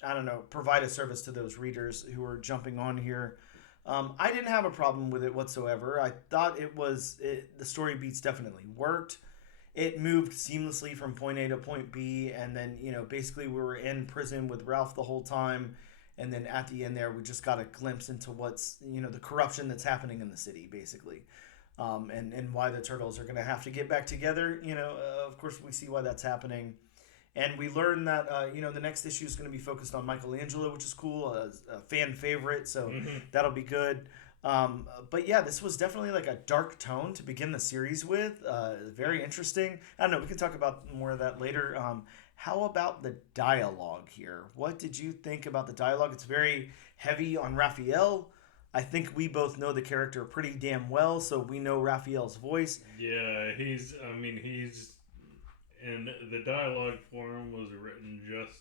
I don't know, provide a service to those readers who are jumping on here. I didn't have a problem with it whatsoever. I thought the story beats definitely worked. It moved seamlessly from point A to point B, and then, basically we were in prison with Ralph the whole time, and then at the end there, we just got a glimpse into what's, the corruption that's happening in the city, basically. And why the Turtles are going to have to get back together. Of course, we see why that's happening. And we learned that, the next issue is going to be focused on Michelangelo, which is cool, a fan favorite, so that'll be good. But yeah, this was definitely like a dark tone to begin the series with. Very interesting. I don't know, we can talk about more of that later. How about the dialogue here? What did you think about the dialogue? It's very heavy on Raphael. I think we both know the character pretty damn well, so we know Raphael's voice. Yeah, he's and the dialogue for him was written just.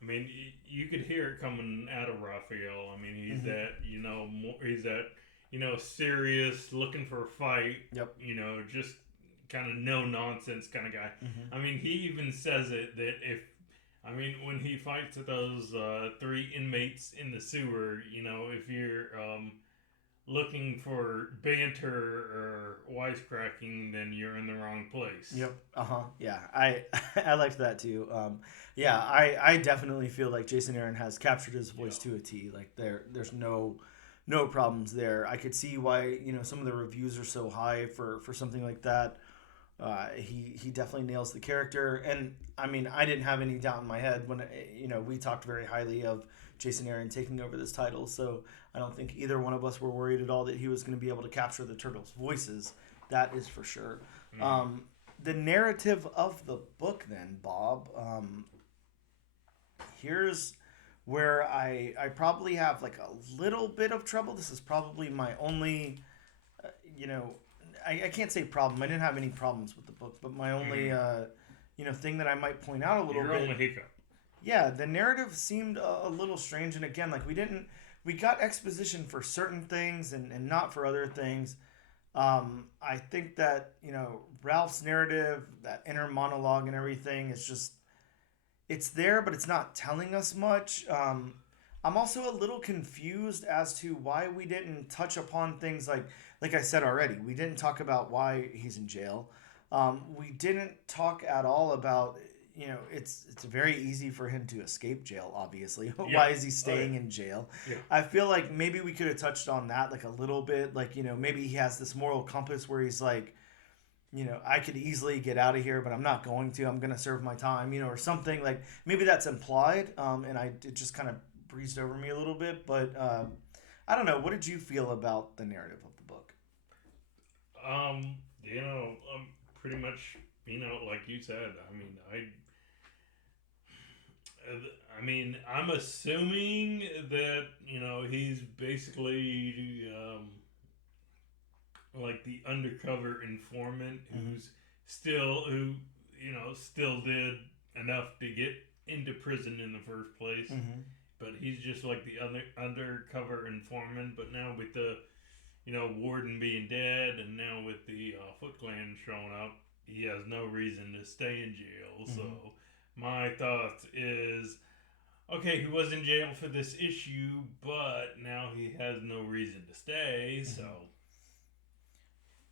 I mean, you could hear it coming out of Raphael. I mean, he's he's that serious, looking for a fight. Yep. Just kind of no nonsense kind of guy. I mean, he even says it that when he fights those 3 inmates in the sewer, if you're looking for banter or wisecracking, then you're in the wrong place. Yep. Yeah, I liked that too. Yeah, I definitely feel like Jason Aaron has captured his voice to a T. Like there's no problems there. I could see why some of the reviews are so high for something like that. He definitely nails the character, and I mean I didn't have any doubt in my head when we talked very highly of Jason Aaron taking over this title, so I don't think either one of us were worried at all that he was going to be able to capture the Turtles' voices. That is for sure. The narrative of the book, then, Bob. Here's where I probably have like a little bit of trouble. This is probably my only, I can't say problem. I didn't have any problems with the book, but my only, thing that I might point out a little bit. Only hiccup. Yeah, the narrative seemed a little strange, and again, like we got exposition for certain things and not for other things. I think that Ralph's narrative, that inner monologue and everything is just it's there, but it's not telling us much. I'm also a little confused as to why we didn't touch upon things like I said already. We didn't talk about why he's in jail. We didn't talk at all about. It's very easy for him to escape jail, obviously. Yeah. Why is he staying in jail? Yeah. I feel like maybe we could have touched on that like a little bit. Like, maybe he has this moral compass where he's like, I could easily get out of here, but I'm not going to. I'm going to serve my time, or something. Like, maybe that's implied, and it just kind of breezed over me a little bit. But I don't know. What did you feel about the narrative of the book? Pretty much, like you said, I mean, I mean, I'm assuming that he's basically like the undercover informant who still did enough to get into prison in the first place. But he's just like the other undercover informant. But now with the warden being dead, and now with the Foot Clan showing up, he has no reason to stay in jail. So my thoughts is, okay, he was in jail for this issue, but now he has no reason to stay. So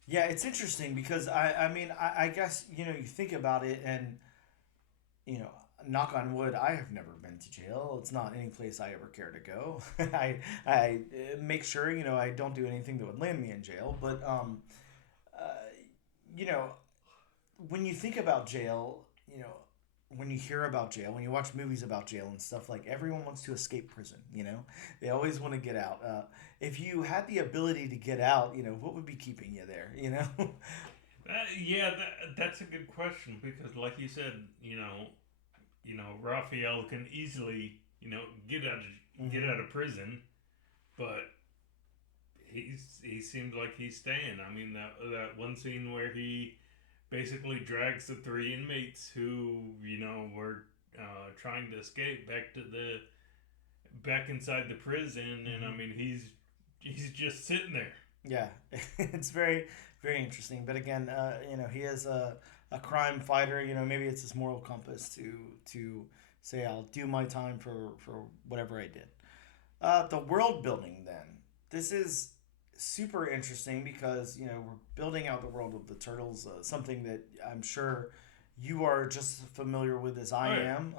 yeah, it's interesting because I guess you think about it, and knock on wood, I have never been to jail. It's not any place I ever care to go. I make sure I don't do anything that would land me in jail. But you know, when you think about jail, when you hear about jail, when you watch movies about jail and stuff, like everyone wants to escape prison. They always want to get out. If you had the ability to get out, what would be keeping you there? that's a good question because, like you said, Raphael can easily, get out of prison, but he seems like he's staying. I mean, that one scene where he basically drags the three inmates who were trying to escape back inside the prison, and I mean he's just sitting there. Yeah, it's very, very interesting. But again, he is a crime fighter. Maybe it's his moral compass to say, I'll do my time for whatever I did. The world building, then. This is super interesting because, we're building out the world of the Turtles, something that I'm sure you are just as familiar with as I am.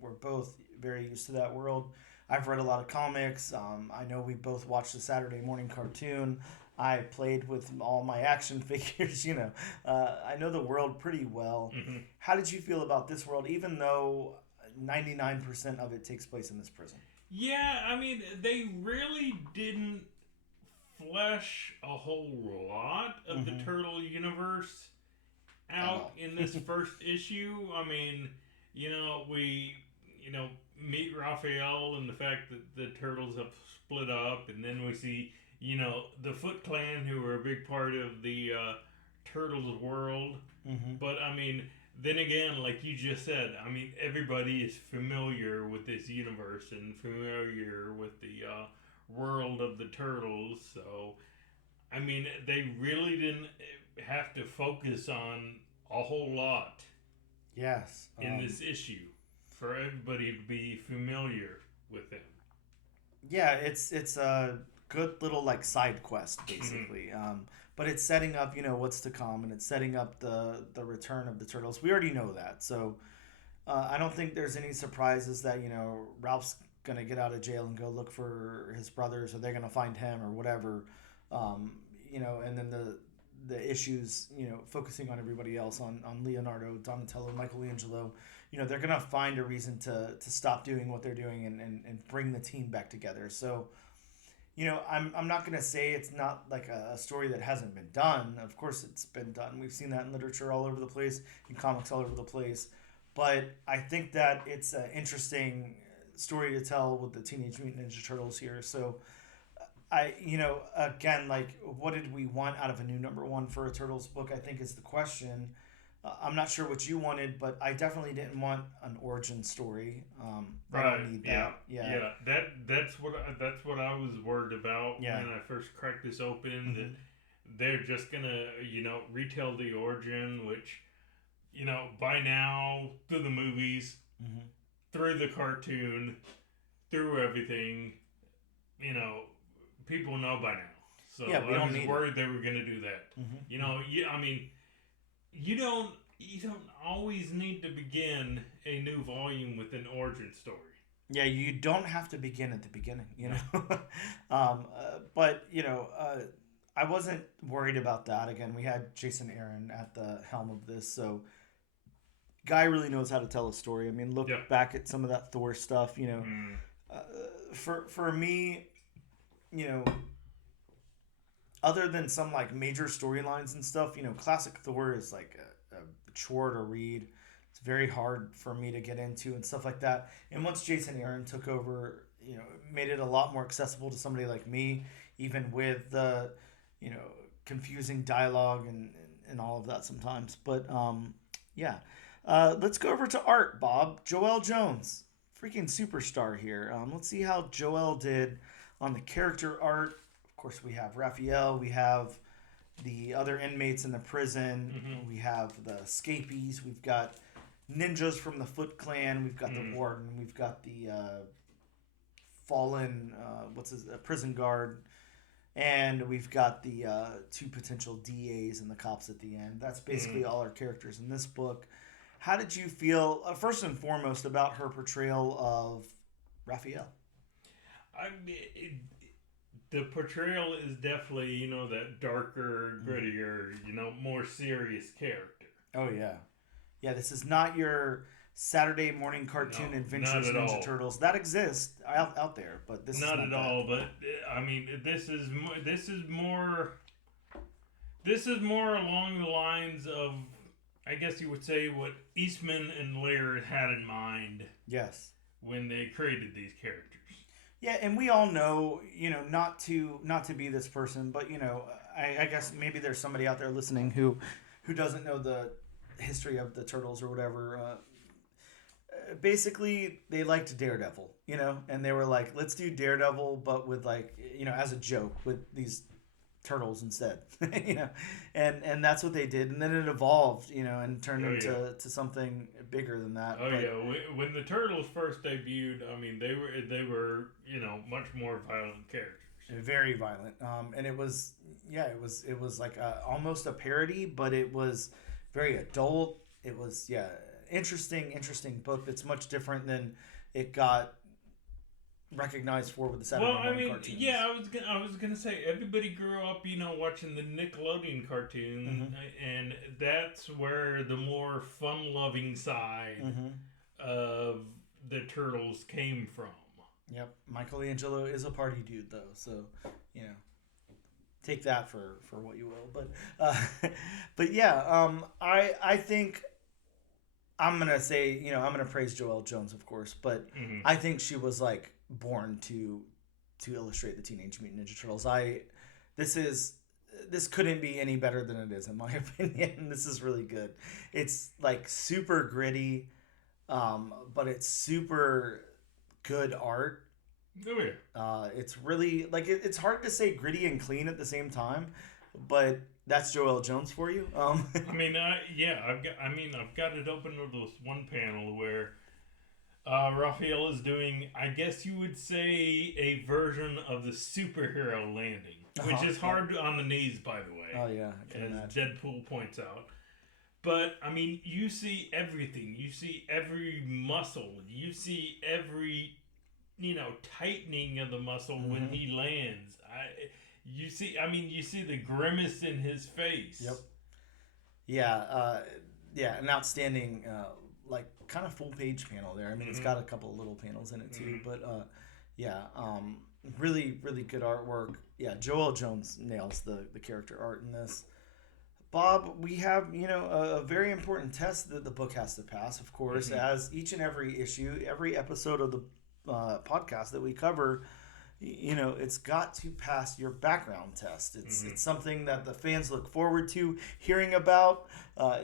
We're both very used to that world. I've read a lot of comics. I know we both watched the Saturday morning cartoon. I played with all my action figures. I know the world pretty well. How did you feel about this world, even though 99% of it takes place in this prison? Yeah, I mean, they really didn't flesh a whole lot of the Turtle universe out in this first issue. I mean, we meet Raphael and the fact that the Turtles have split up, and then we see the Foot Clan, who are a big part of the Turtles world. But I mean, then again, like you just said, I mean, everybody is familiar with this universe and familiar with the world of the Turtles. So I mean, they really didn't have to focus on a whole lot. Yes. In this issue, for everybody to be familiar with them. Yeah, it's a good little like side quest basically. But it's setting up, what's to come, and it's setting up the return of the Turtles. We already know that, so I don't think there's any surprises that Ralph's gonna get out of jail and go look for his brothers, or they're gonna find him, or whatever. And then the issues, focusing on everybody else, on Leonardo, Donatello, Michelangelo. They're gonna find a reason to stop doing what they're doing and bring the team back together. So. I'm not going to say it's not like a story that hasn't been done. Of course, it's been done. We've seen that in literature all over the place, in comics all over the place. But I think that it's an interesting story to tell with the Teenage Mutant Ninja Turtles here. So, again, like, what did we want out of a new number one for a Turtles book, I think is the question. I'm not sure what you wanted, but I definitely didn't want an origin story. I don't need that. Yeah. That's what I was worried about when I first cracked this open. That they're just gonna retell the origin, which by now through the movies, through the cartoon, through everything, people know by now. So I was worried they were gonna do that. I mean. You don't always need to begin a new volume with an origin story. Yeah, you don't have to begin at the beginning, But I wasn't worried about that. Again, we had Jason Aaron at the helm of this, so guy really knows how to tell a story. I mean, look back at some of that Thor stuff. For me, other than some like major storylines and stuff, classic Thor is like a chore to read. It's very hard for me to get into and stuff like that. And once Jason Aaron took over, you know, it made it a lot more accessible to somebody like me, even with the, you know, confusing dialogue and all of that sometimes. But yeah, let's go over to art, Bob. Joelle Jones, freaking superstar here. Let's see how Joelle did on the character art. Of course, we have Raphael. We have the other inmates in the prison. Mm-hmm. We have the escapees. We've got ninjas from the Foot Clan. We've got the warden. We've got the fallen prison guard. And we've got the two potential DAs and the cops at the end. That's basically all our characters in this book. How did you feel, first and foremost, about her portrayal of Raphael? The portrayal is definitely, you know, that darker, grittier, you know, more serious character. Oh, yeah. Yeah, this is not your Saturday morning cartoon Adventures Ninja Turtles. That exists out there, but this is not at that. all. But, I mean, this is more along the lines of, I guess you would say, what Eastman and Laird had in mind. Yes. When they created these characters. Yeah, and we all know, you know, not to be this person, but, you know, I guess maybe there's somebody out there listening who doesn't know the history of the Turtles or whatever. Basically, they liked Daredevil, you know, and they were like, let's do Daredevil, but with, like, you know, as a joke with these turtles instead, you know, and that's what they did, and then it evolved, you know, and turned into something bigger than that. When the Turtles first debuted, I mean, they were you know, much more violent characters, very violent, and it was like almost a parody, but it was very adult. It was interesting book that's much different than it got recognized for with the Saturday morning cartoons. Yeah, I was gonna say everybody grew up, you know, watching the Nickelodeon cartoon, and that's where the more fun-loving side of the Turtles came from. Yep, Michelangelo is a party dude, though, so you know, take that for what you will. But yeah, I think I'm gonna say, you know, I'm gonna praise Joelle Jones, of course, but I think she was like born to illustrate the Teenage Mutant Ninja Turtles. This couldn't be any better than it is, in my opinion. This is really good. It's like super gritty, but it's super good art. Oh yeah. It's really like it's hard to say gritty and clean at the same time, but that's Joelle Jones for you. I mean, I've got it open with this one panel where Raphael is doing, I guess you would say, a version of the superhero landing, which is hard on the knees, by the way. Oh yeah, I can imagine. Deadpool points out. But I mean, you see everything. You see every muscle. You see every, you know, tightening of the muscle when he lands. You see the grimace in his face. Yep. Yeah. An outstanding, like, kind of full page panel there. I mean, it's got a couple of little panels in it too, but really, really good artwork. Yeah, Joelle Jones nails the character art in this. Bob, we have, you know, a very important test that the book has to pass, of course, as each and every issue, every episode of the podcast that we cover, you know, it's got to pass your background test. It's something that the fans look forward to hearing about.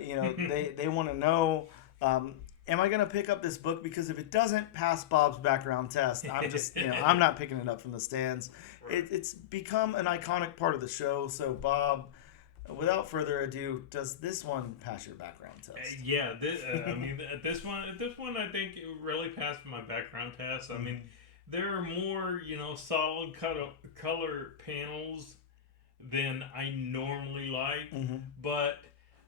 You know, they want to know, am I going to pick up this book? Because if it doesn't pass Bob's background test, I'm just, you know, I'm not picking it up from the stands. It's become an iconic part of the show. So, Bob, without further ado, does this one pass your background test? Yeah, I mean, this one, I think it really passed my background test. I mean, there are more, you know, solid color panels than I normally like, but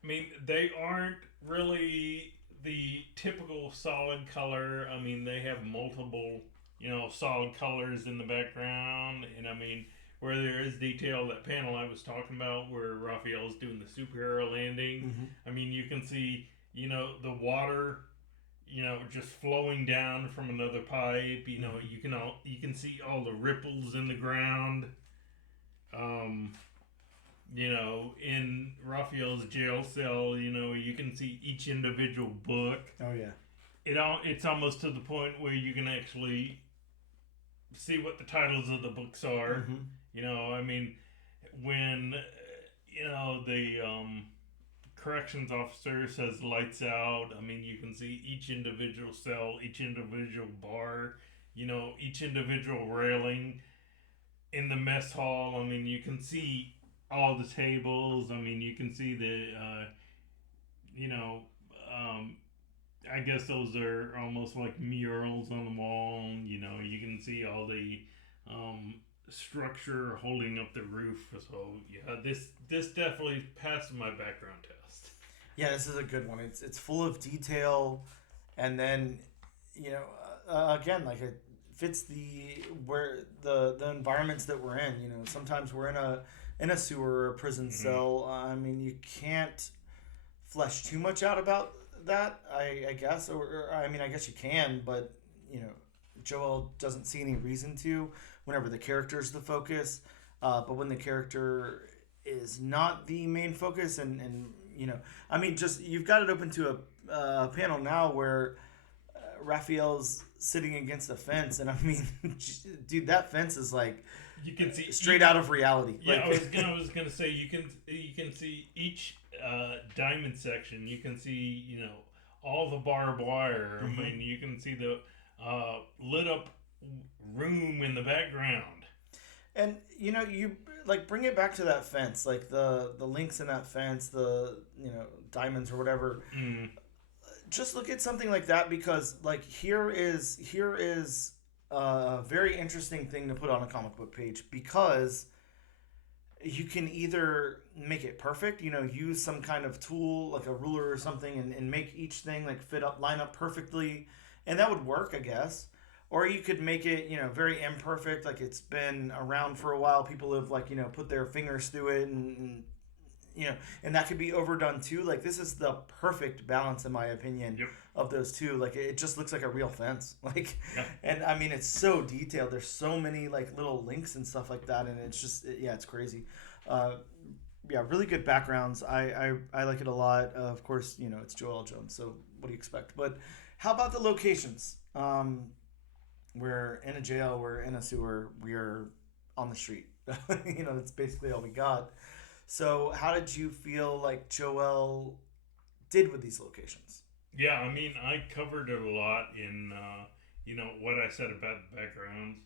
I mean, they aren't really the typical solid color. I mean, they have multiple, you know, solid colors in the background, and I mean, where there is detail, that panel I was talking about where Raphael's doing the superhero landing, I mean, you can see, you know, the water, you know, just flowing down from another pipe. You know, you can see all the ripples in the ground. in Raphael's jail cell, you can see each individual book. Oh yeah. It's almost to the point where you can actually see what the titles of the books are. I mean, when the corrections officer says lights out, I mean, you can see each individual cell, each individual bar, each individual railing in the mess hall. I mean, you can see all the tables. I mean, you can see I guess those are almost like murals on the wall. You can see all the structure holding up the roof. So yeah, this definitely passed my background test. Yeah, this is a good one. It's full of detail, and then again, like it fits the environments that we're in. Sometimes we're in a sewer or a prison cell. I mean, you can't flesh too much out about that, I guess, or I mean, I guess you can, but Joelle doesn't see any reason to whenever the character's the focus, but when the character is not the main focus, and I mean, just you've got it open to a panel now where Raphael's sitting against a fence, and I mean, dude, that fence is like you can see straight out of reality. Yeah, I was gonna say you can see each diamond section. You can see all the barbed wire. I mean, you can see the lit up room in the background. And you like bring it back to that fence, like the links in that fence, the diamonds or whatever. Just look at something like that, because like here is a very interesting thing to put on a comic book page, because you can either make it perfect, use some kind of tool like a ruler or something and make each thing like line up perfectly, and that would work, I guess. Or you could make it, very imperfect, like it's been around for a while. People have put their fingers through it, and that could be overdone too. Like this is the perfect balance, in my opinion, of those two. Like it just looks like a real fence. And I mean, it's so detailed. There's so many like little links and stuff like that, and it's just it's crazy. Really good backgrounds. I like it a lot. Of course, it's Joelle Jones, so what do you expect? But how about the locations? We're in a jail, we're in a sewer, we're on the street. That's basically all we got. So how did you feel like Joelle did with these locations? Yeah, I mean, I covered it a lot in, what I said about the backgrounds.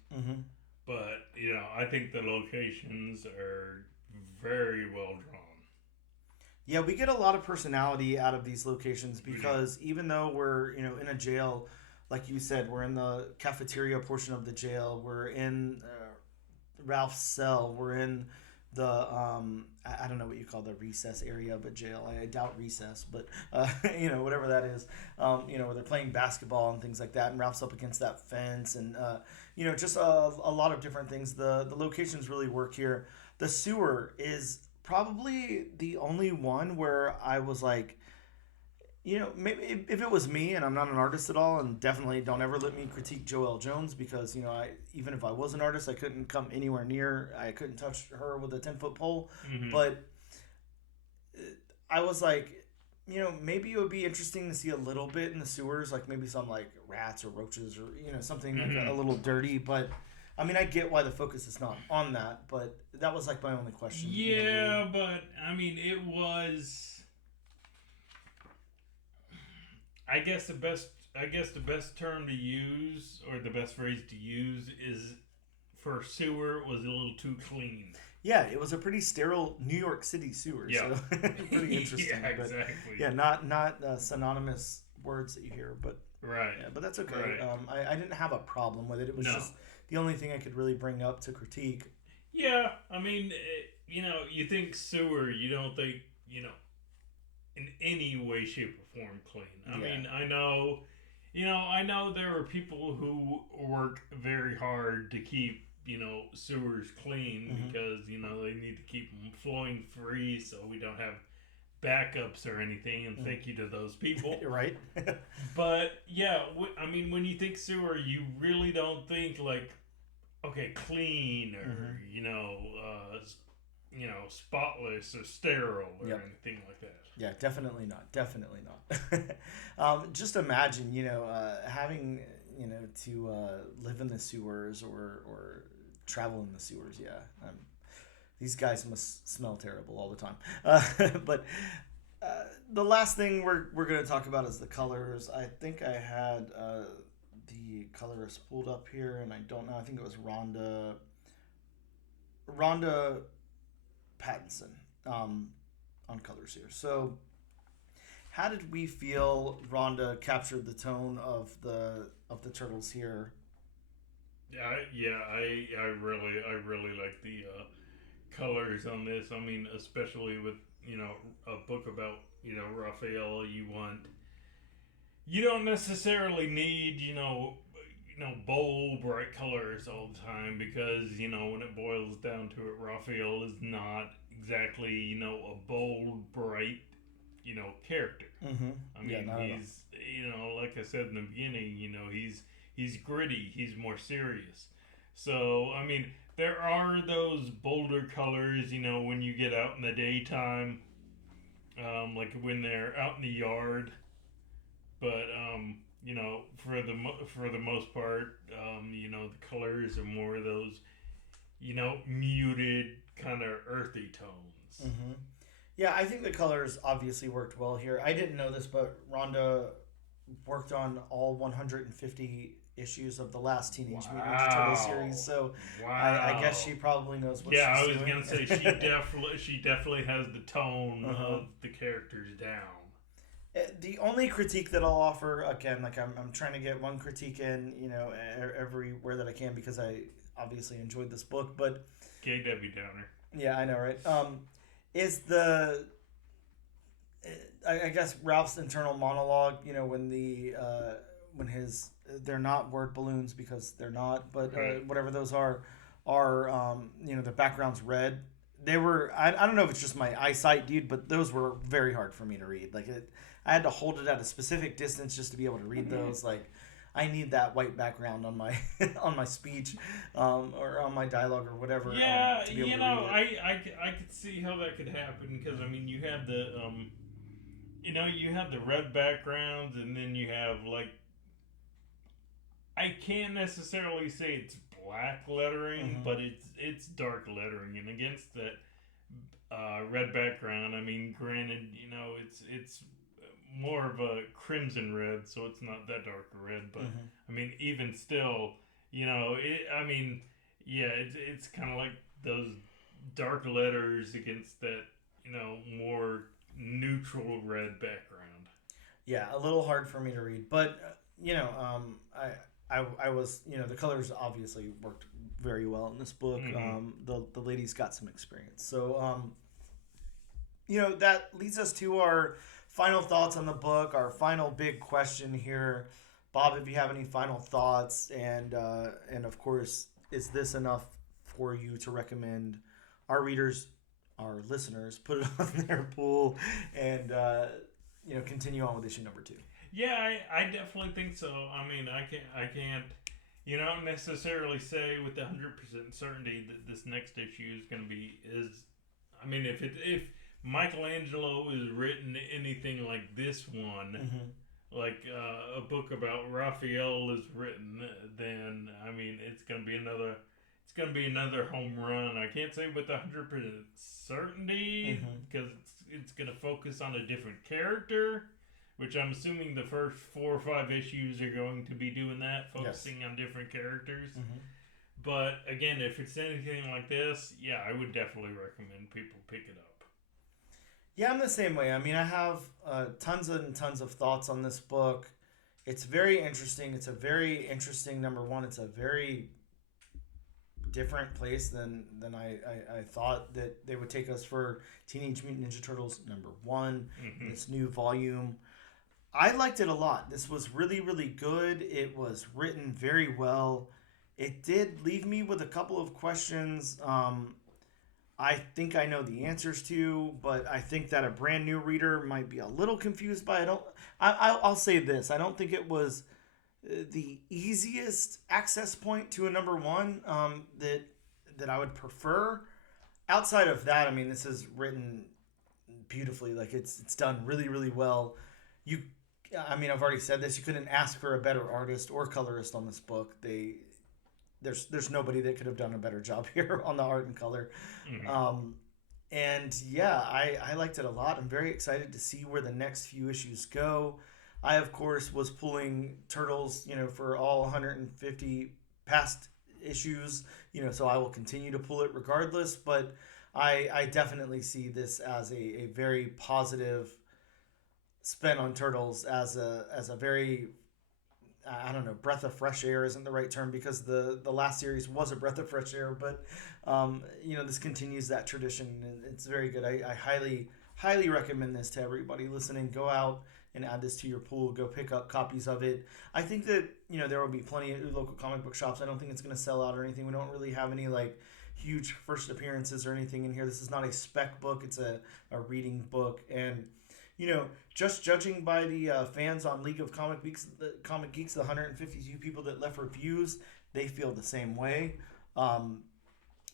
But, I think the locations are very well drawn. Yeah, we get a lot of personality out of these locations, because even though we're, in a jail, like you said, we're in the cafeteria portion of the jail. We're in Ralph's cell. We're in the I don't know what you call the recess area of a jail. I doubt recess, but whatever that is. Where they're playing basketball and things like that. And Ralph's up against that fence, and just a lot of different things. The locations really work here. The sewer is probably the only one where I was like, maybe if it was me, and I'm not an artist at all, and definitely don't ever let me critique Joelle Jones, because, even if I was an artist, I couldn't come anywhere near, I couldn't touch her with a 10-foot pole. But I was like, maybe it would be interesting to see a little bit in the sewers, like maybe some like rats or roaches or, something like a little dirty. But I mean, I get why the focus is not on that, but that was like my only question. Yeah, really. But I mean, it was... I guess the best term to use, or the best phrase to use, is for sewer was a little too clean. Yeah, it was a pretty sterile New York City sewer. Yeah. So pretty interesting. Yeah, exactly. But, yeah, not synonymous words that you hear, but right. Yeah, but that's okay. Right. I didn't have a problem with it. It was just the only thing I could really bring up to critique. Yeah, I mean, you think sewer, you don't think, in any way, shape, or form clean. I mean, I know there are people who work very hard to keep, sewers clean because, they need to keep them flowing free so we don't have backups or anything, and thank you to those people. Right. But, yeah, I mean, when you think sewer, you really don't think, like, okay, clean or, spotless or sterile or anything like that. Yeah, definitely not. Definitely not. Just imagine, having, to live in the sewers or travel in the sewers. Yeah. These guys must smell terrible all the time. But the last thing we're going to talk about is the colors. I think I had the colorist pulled up here, and I don't know. I think it was Rhonda Pattinson on colors here. So, how did we feel Rhonda captured the tone of the turtles here? I really like the colors on this. I mean, especially with a book about Raphael. You don't necessarily need bold, bright colors all the time because when it boils down to it, Raphael is not exactly a bold, bright character. Mm-hmm. I mean, he's like I said in the beginning, he's gritty, he's more serious. So I mean, there are those bolder colors, when you get out in the daytime, like when they're out in the yard. But for the most part, the colors are more those, muted kind of earthy tones. Mm-hmm. Yeah, I think the colors obviously worked well here. I didn't know this, but Rhonda worked on all 150 issues of the last Teenage Mutant Ninja Turtles series, so I guess she probably knows what she's doing. Yeah, I was gonna say she definitely has the tone of the characters down. The only critique that I'll offer, again, like I'm trying to get one critique in, everywhere that I can because I obviously enjoyed this book, but KW Downer. Yeah, I know, right? Is I guess Ralph's internal monologue, when they're not word balloons because they're not, but whatever those are the background's red. They were, I don't know if it's just my eyesight, dude, but those were very hard for me to read. I had to hold it at a specific distance just to be able to read those. I need that white background on my on my speech, or on my dialogue or whatever. Yeah, to be able to read it. I could see how that could happen because I mean you have the you have the red backgrounds and then you have I can't necessarily say it's black lettering, but it's dark lettering, and against that red background, I mean, granted, it's more of a crimson red, so it's not that dark a red, but I mean, even still, it's kind of like those dark letters against that, more neutral red background. Yeah, a little hard for me to read, but I was, the colors obviously worked very well in this book. The ladies got some experience, so that leads us to our final thoughts on the book, our final big question here. Bob, if you have any final thoughts, and of course, is this enough for you to recommend our readers, our listeners, put it on their pool and continue on with issue number 2? Yeah, I definitely think so. I mean, I can't necessarily say with 100% certainty that this next issue is going to be I mean, if Michelangelo is written anything like this one, like a book about Raphael is written, then I mean it's gonna be another home run. I can't say with 100% certainty because it's gonna focus on a different character, which I'm assuming the first 4 or 5 issues are going to be doing that, focusing on different characters. But again, if it's anything like this, yeah, I would definitely recommend people pick it up. Yeah, I'm the same way. I mean, I have tons and tons of thoughts on this book. It's very interesting. It's a very interesting, number one, it's a very different place than I thought that they would take us for Teenage Mutant Ninja Turtles number 1, this new volume. I liked it a lot. This was really, really good. It was written very well. It did leave me with a couple of questions I think I know the answers to, but I think that a brand new reader might be a little confused by it. I'll say this. I don't think it was the easiest access point to a number 1 that I would prefer. outside of that, I mean, this is written beautifully. Like it's done really, really well. I've already said this. You couldn't ask for a better artist or colorist on this book. There's nobody that could have done a better job here on the art and color. Mm-hmm. And yeah, I liked it a lot. I'm very excited to see where the next few issues go. I, of course, was pulling Turtles, for all 150 past issues, so I will continue to pull it regardless. But I definitely see this as a very positive spin on Turtles, as a very, I don't know, breath of fresh air isn't the right term, because the last series was a breath of fresh air, but this continues that tradition, and it's very good. I highly recommend this to everybody listening. Go out and add this to your pool. Go pick up copies of it. I think that there will be plenty of local comic book shops. I don't think it's going to sell out or anything. We don't really have any huge first appearances or anything in here. This is not a spec book. It's a reading book, and just judging by the fans on League of Comic Geeks, the 152 people that left reviews, they feel the same way.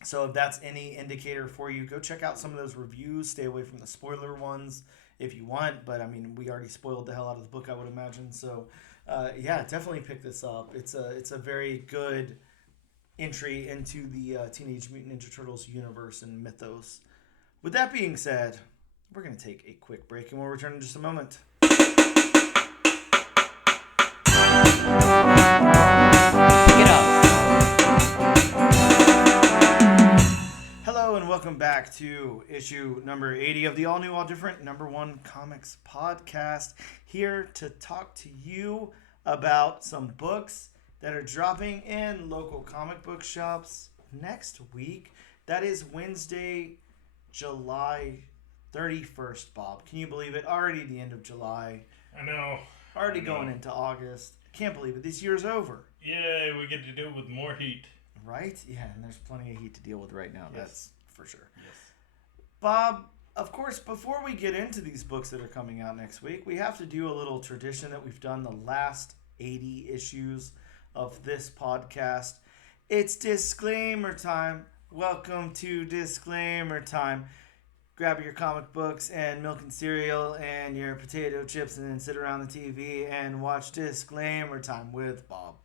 So if that's any indicator for you, go check out some of those reviews. Stay away from the spoiler ones if you want, but I mean, we already spoiled the hell out of the book, I would imagine. So yeah, definitely pick this up. It's a very good entry into the Teenage Mutant Ninja Turtles universe and mythos. With that being said, we're going to take a quick break and we'll return in just a moment. Pick it up. Hello and welcome back to issue number 80 of the all new, all different number one comics podcast. Here to talk to you about some books that are dropping in local comic book shops next week. That is Wednesday, July 31st, Bob. Can you believe it? Already the end of July. I know. Already going into August. Can't believe it. This year's over. Yeah, we get to deal with more heat. Right? Yeah, and there's plenty of heat to deal with right now. Yes. That's for sure. Yes. Bob, of course, before we get into these books that are coming out next week, we have to do a little tradition that we've done the last 80 issues of this podcast. It's disclaimer time. Welcome to disclaimer time. Grab your comic books and milk and cereal and your potato chips and then sit around the TV and watch Disclaimer Time with Bob.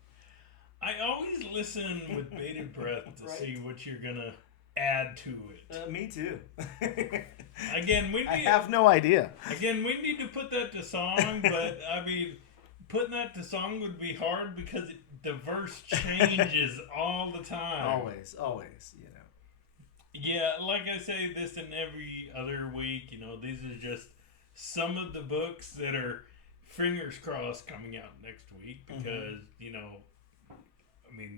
I always listen with bated breath to see what you're going to add to it. Me too. Again, I have no idea. Again, we need to put that to song, but I mean, putting that to song would be hard because the verse changes all the time. Always. Yeah, like I say this in every other week, these are just some of the books that are, fingers crossed, coming out next week because,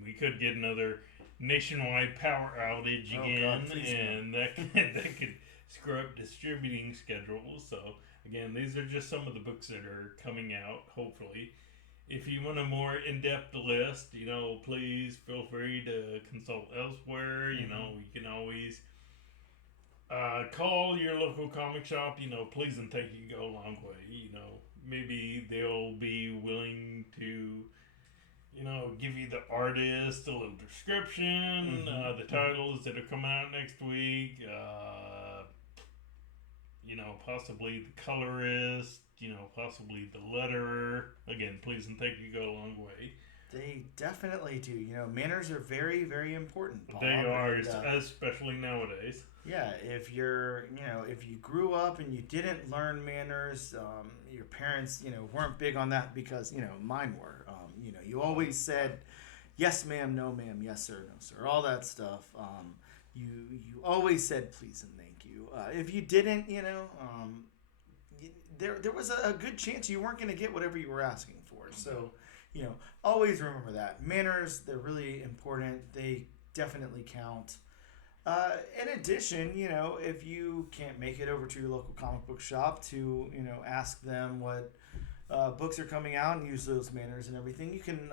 we could get another nationwide power outage again, and that could screw up distributing schedules. So, again, these are just some of the books that are coming out, hopefully. If you want a more in-depth list, please feel free to consult elsewhere. You can always call your local comic shop. Please and thank you go a long way. Maybe they'll be willing to, give you the artist, a little description, the titles that are coming out next week, possibly the colorist, possibly the letterer. Again, please and thank you go a long way. They definitely do. Manners are very, very important, Bob. They are, especially nowadays. Yeah, if you grew up and you didn't learn manners, your parents, weren't big on that because, mine were. You always said, yes, ma'am, no, ma'am, yes, sir, no, sir, all that stuff. You always said please and thank you. If you didn't, there was a good chance you weren't going to get whatever you were asking for. So, always remember that. Manners, they're really important. They definitely count. In addition, if you can't make it over to your local comic book shop to, ask them what books are coming out and use those manners and everything, you can,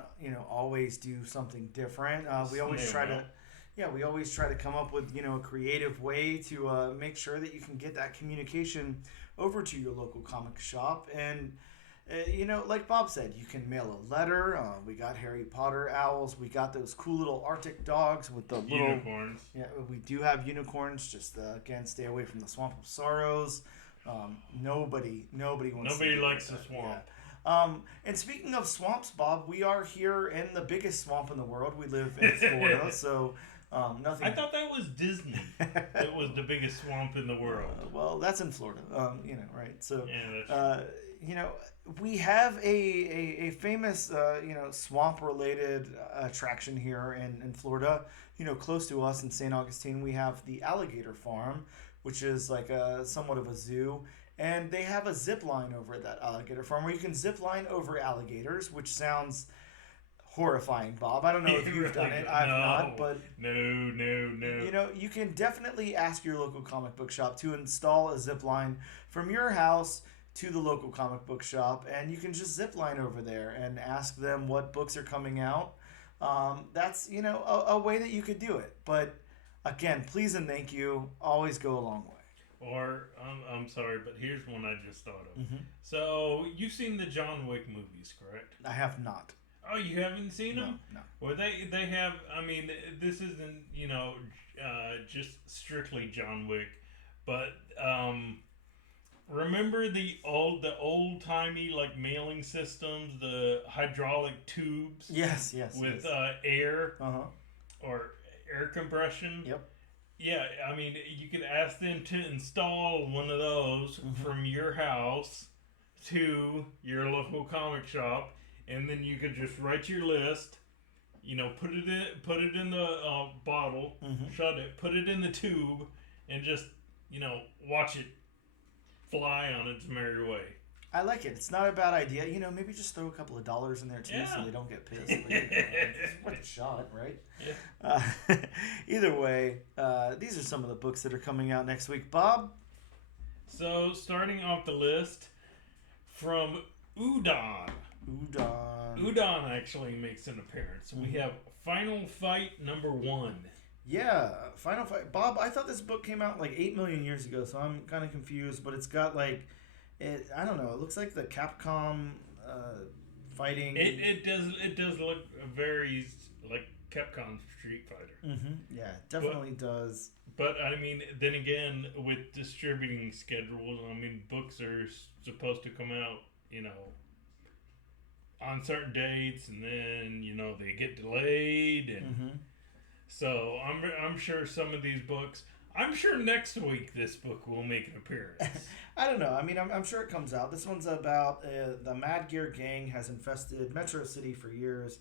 always do something different. We always try to come up with, a creative way to make sure that you can get that communication over to your local comic shop. And Like Bob said, you can mail a letter. We got Harry Potter owls. We got those cool little Arctic dogs with the little unicorns. Yeah, we do have unicorns. Just again, stay away from the Swamp of Sorrows. Nobody wants. Nobody likes the swamp. Yeah. And speaking of swamps, Bob, we are here in the biggest swamp in the world. We live in Florida, so nothing. I thought that was Disney. It was the biggest swamp in the world. Well, that's in Florida. Right? So, yeah, we have a famous, swamp-related attraction here in Florida. Close to us in St. Augustine, we have the Alligator Farm, which is like somewhat of a zoo. And they have a zip line over at that alligator farm where you can zip line over alligators, which sounds horrifying, Bob. I don't know if you've done it. I've not, but no. You can definitely ask your local comic book shop to install a zip line from your house to the local comic book shop, and you can just zip line over there and ask them what books are coming out. That's a way that you could do it. But again, please and thank you. Always go a long way. Or, I'm sorry, but here's one I just thought of. Mm-hmm. So, you've seen the John Wick movies, correct? I have not. Oh, you haven't seen them? No. Well, they have, this isn't, just strictly John Wick, but, remember the old-timey, like, mailing systems, the hydraulic tubes? Yes. With air? Uh-huh. Or air compression? Yep. Yeah, you could ask them to install one of those from your house to your local comic shop, and then you could just write your list, put it in the bottle, shut it, put it in the tube, and just, watch it fly on its merry way. I like it. It's not a bad idea. Maybe just throw a couple of dollars in there too, so they don't get pissed. It's worth a shot, right? Yeah. Either way, these are some of the books that are coming out next week. Bob? So, starting off the list, from Udon. Udon actually makes an appearance. We have Final Fight #1. Yeah, Final Fight. Bob, I thought this book came out like 8 million years ago, so I'm kind of confused, but it's got like... I don't know. It looks like the Capcom fighting. It does look very like Capcom Street Fighter. Yeah, definitely does. But then again, with distributing schedules, books are supposed to come out, on certain dates, and then they get delayed, and so I'm sure some of these books. I'm sure next week this book will make an appearance. I don't know. I'm sure it comes out. This one's about the Mad Gear gang has infested Metro City for years.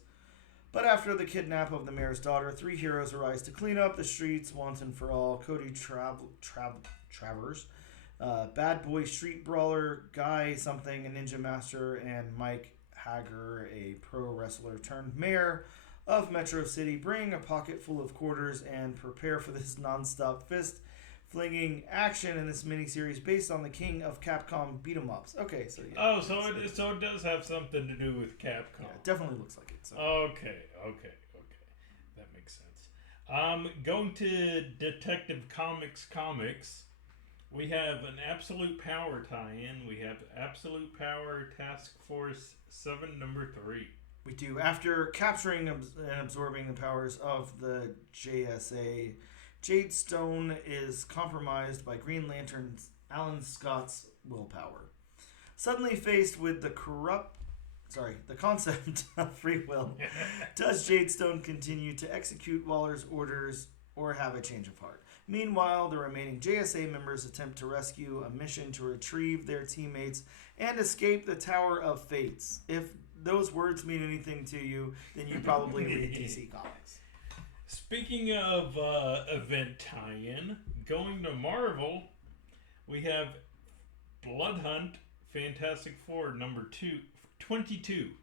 But after the kidnap of the mayor's daughter, 3 heroes arise to clean up the streets once and for all. Cody Travers, Bad Boy Street Brawler, Guy something, a ninja master, and Mike Hager, a pro wrestler turned mayor of Metro City, bring a pocket full of quarters and prepare for this non-stop fist-flinging action in this miniseries based on the King of Capcom beat-em-ups. Okay, so yeah. Oh, so it does have something to do with Capcom. Yeah, it definitely looks like it. So. Okay. That makes sense. Going to Detective Comics, we have an Absolute Power tie-in. We have Absolute Power Task Force 7 #3. We do. After capturing and absorbing the powers of the JSA, Jade Stone is compromised by Green Lantern's Alan Scott's willpower. Suddenly faced with the concept of free will, does Jade Stone continue to execute Waller's orders or have a change of heart? Meanwhile, the remaining JSA members attempt to rescue a mission to retrieve their teammates and escape the Tower of Fates. If those words mean anything to you, then you probably read DC Comics. Speaking of event tie-in, going to Marvel, we have Blood Hunt Fantastic Four #22.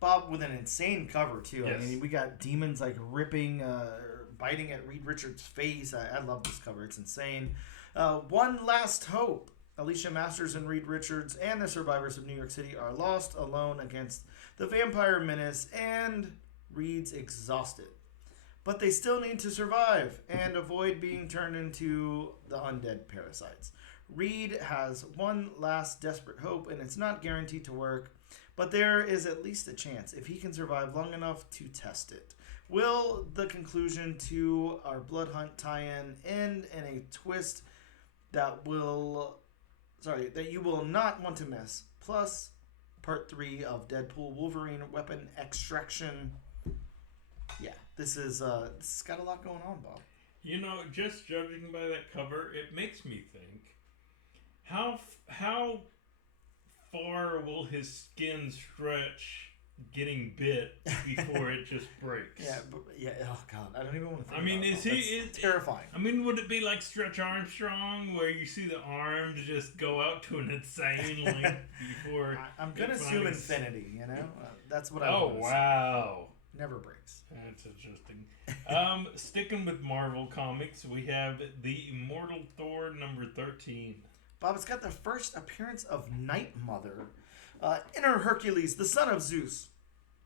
Bob, with an insane cover too. Yes. We got demons like biting at Reed Richards' face. I love this cover. It's insane. One Last Hope. Alicia Masters and Reed Richards and the survivors of New York City are lost alone against the vampire menace, and Reed's exhausted. But they still need to survive and avoid being turned into the undead parasites. Reed has one last desperate hope, and it's not guaranteed to work, but there is at least a chance if he can survive long enough to test it. Will the conclusion to our Blood Hunt tie-in end in a twist that you will not want to miss? Plus, part 3 of Deadpool Wolverine weapon extraction. Yeah, this has got a lot going on, Bob. You know, just judging by that cover, it makes me think, how far will his skin stretch getting bit before it just breaks? Yeah. Oh God, I don't even want to think. I mean, it's terrifying. I mean, would it be like Stretch Armstrong, where you see the arms just go out to an insane length before? I'm gonna assume infinity. You know, that's what I. Oh wow! Never breaks. That's interesting. Sticking with Marvel Comics, we have the Immortal Thor number 13. Bob, it's got the first appearance of Night Mother. Inner Hercules, the son of Zeus,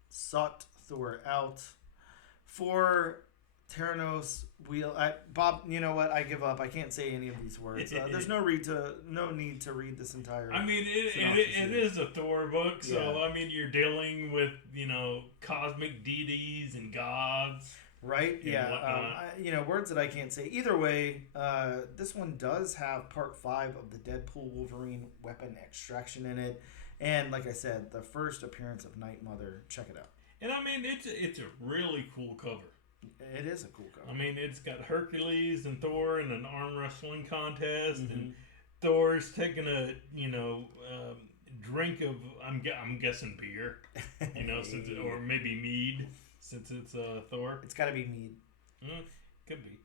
sought Thor out for Theranos wheel. Bob, you know what? I give up. I can't say any of these words. There's no need to read this entire. I mean, it is a Thor book, so yeah. I mean, you're dealing with cosmic deities and gods. Right? Yeah. Words that I can't say. Either way, this one does have part 5 of the Deadpool Wolverine weapon extraction in it. And like I said, the first appearance of Night Mother. Check it out. And I mean, it's a really cool cover. It is a cool cover. I mean, it's got Hercules and Thor in an arm wrestling contest, and Thor's taking a drink of I'm guessing beer, or maybe mead. Since it's Thor. It's got to be mead. Could be.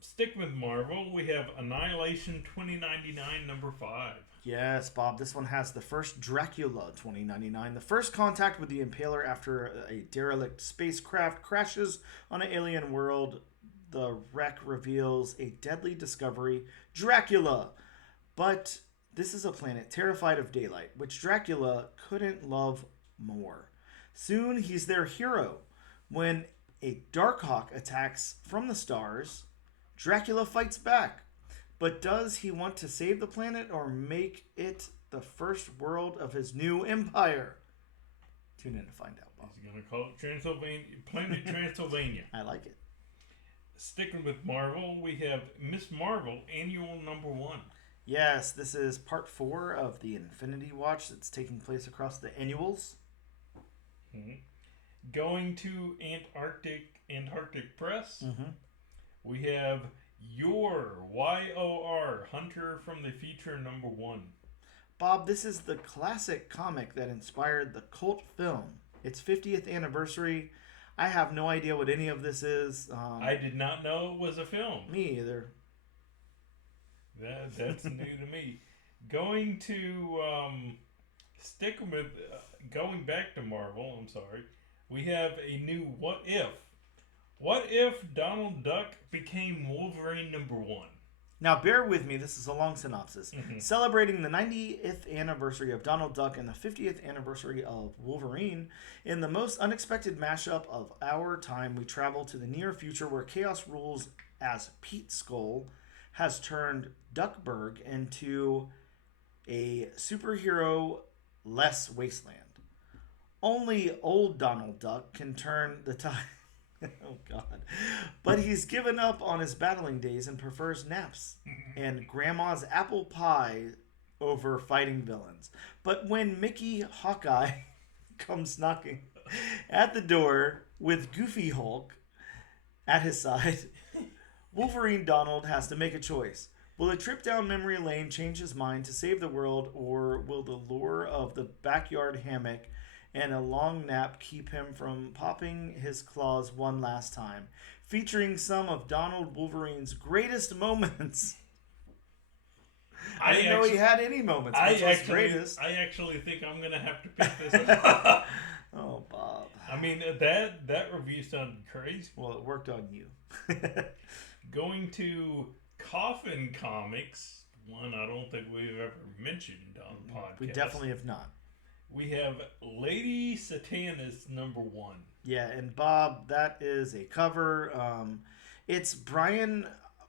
Stick with Marvel. We have Annihilation 2099 number 5. Yes, Bob. This one has the first Dracula 2099. The first contact with the Impaler after a derelict spacecraft crashes on an alien world. The wreck reveals a deadly discovery, Dracula. But this is a planet terrified of daylight, which Dracula couldn't love more. Soon he's their hero. When a Darkhawk attacks from the stars, Dracula fights back. But does he want to save the planet or make it the first world of his new empire? Tune in to find out, Bob. He's going to call it Planet Transylvania. I like it. Sticking with Marvel, we have Miss Marvel Annual number 1. Yes, this is part 4 of the Infinity Watch that's taking place across the annuals. Going to Antarctic Press, we have YOR Hunter from the Future number 1. Bob, this is the classic comic that inspired the cult film. Its 50th anniversary. I have no idea what any of this is. I did not know it was a film. Me either. That's new to me. Going back to Marvel, I'm sorry, we have a new What If. What if Donald Duck became Wolverine number 1? Now, bear with me. This is a long synopsis. Celebrating the 90th anniversary of Donald Duck and the 50th anniversary of Wolverine, in the most unexpected mashup of our time, we travel to the near future where chaos rules as Pete Skull has turned Duckburg into a superhero-less wasteland. Only old Donald Duck can turn the tide. Oh, God. But he's given up on his battling days and prefers naps and Grandma's apple pie over fighting villains. But when Mickey Hawkeye comes knocking at the door with Goofy Hulk at his side, Wolverine Donald has to make a choice. Will a trip down memory lane change his mind to save the world, or will the lure of the backyard hammock and a long nap keep him from popping his claws one last time? Featuring some of Donald Wolverine's greatest moments. I didn't know he had any moments. I actually think I'm going to have to pick this up. Oh, Bob. I mean, that review sounded crazy. Well, it worked on you. Going to Coffin Comics, one I don't think we've ever mentioned on the podcast. We definitely have not. We have Lady Satanus number 1. Yeah, and Bob, that is a cover. It's Brian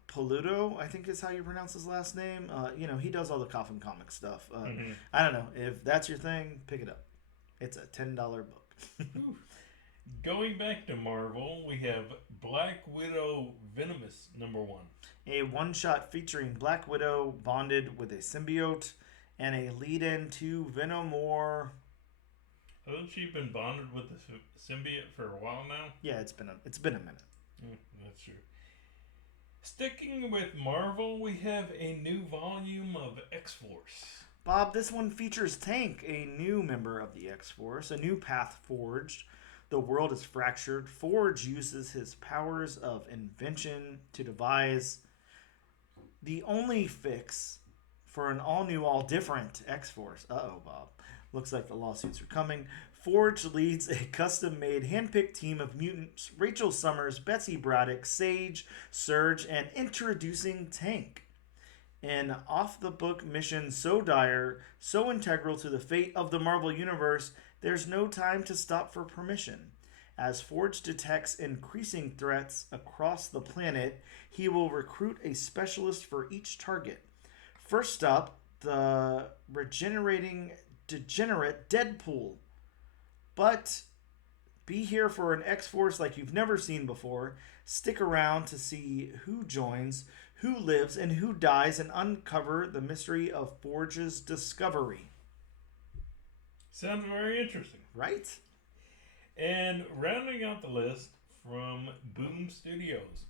Peludo, I think is how you pronounce his last name. He does all the Coffin Comic stuff. I don't know. If that's your thing, pick it up. It's a $10 book. Going back to Marvel, we have Black Widow Venomous #1. A one-shot featuring Black Widow bonded with a symbiote and a lead-in to Venom War. Hasn't she been bonded with the symbiote for a while now? Yeah, it's been a minute. That's true. Sticking with Marvel, we have a new volume of X-Force. Bob, this one features Tank, a new member of the X-Force, a new path forged. The world is fractured. Forge uses his powers of invention to devise the only fix for an all-new, all-different X-Force. Uh-oh, Bob. Looks like the lawsuits are coming. Forge leads a custom-made, hand-picked team of mutants: Rachel Summers, Betsy Braddock, Sage, Surge, and introducing Tank. An off-the-book mission so dire, so integral to the fate of the Marvel Universe, there's no time to stop for permission. As Forge detects increasing threats across the planet, he will recruit a specialist for each target. First up, the regenerating degenerate Deadpool. But be here for an X-Force like you've never seen before. Stick around to see who joins, who lives, and who dies, and uncover the mystery of Forge's discovery. Sounds very interesting. Right? And rounding out the list from Boom Studios,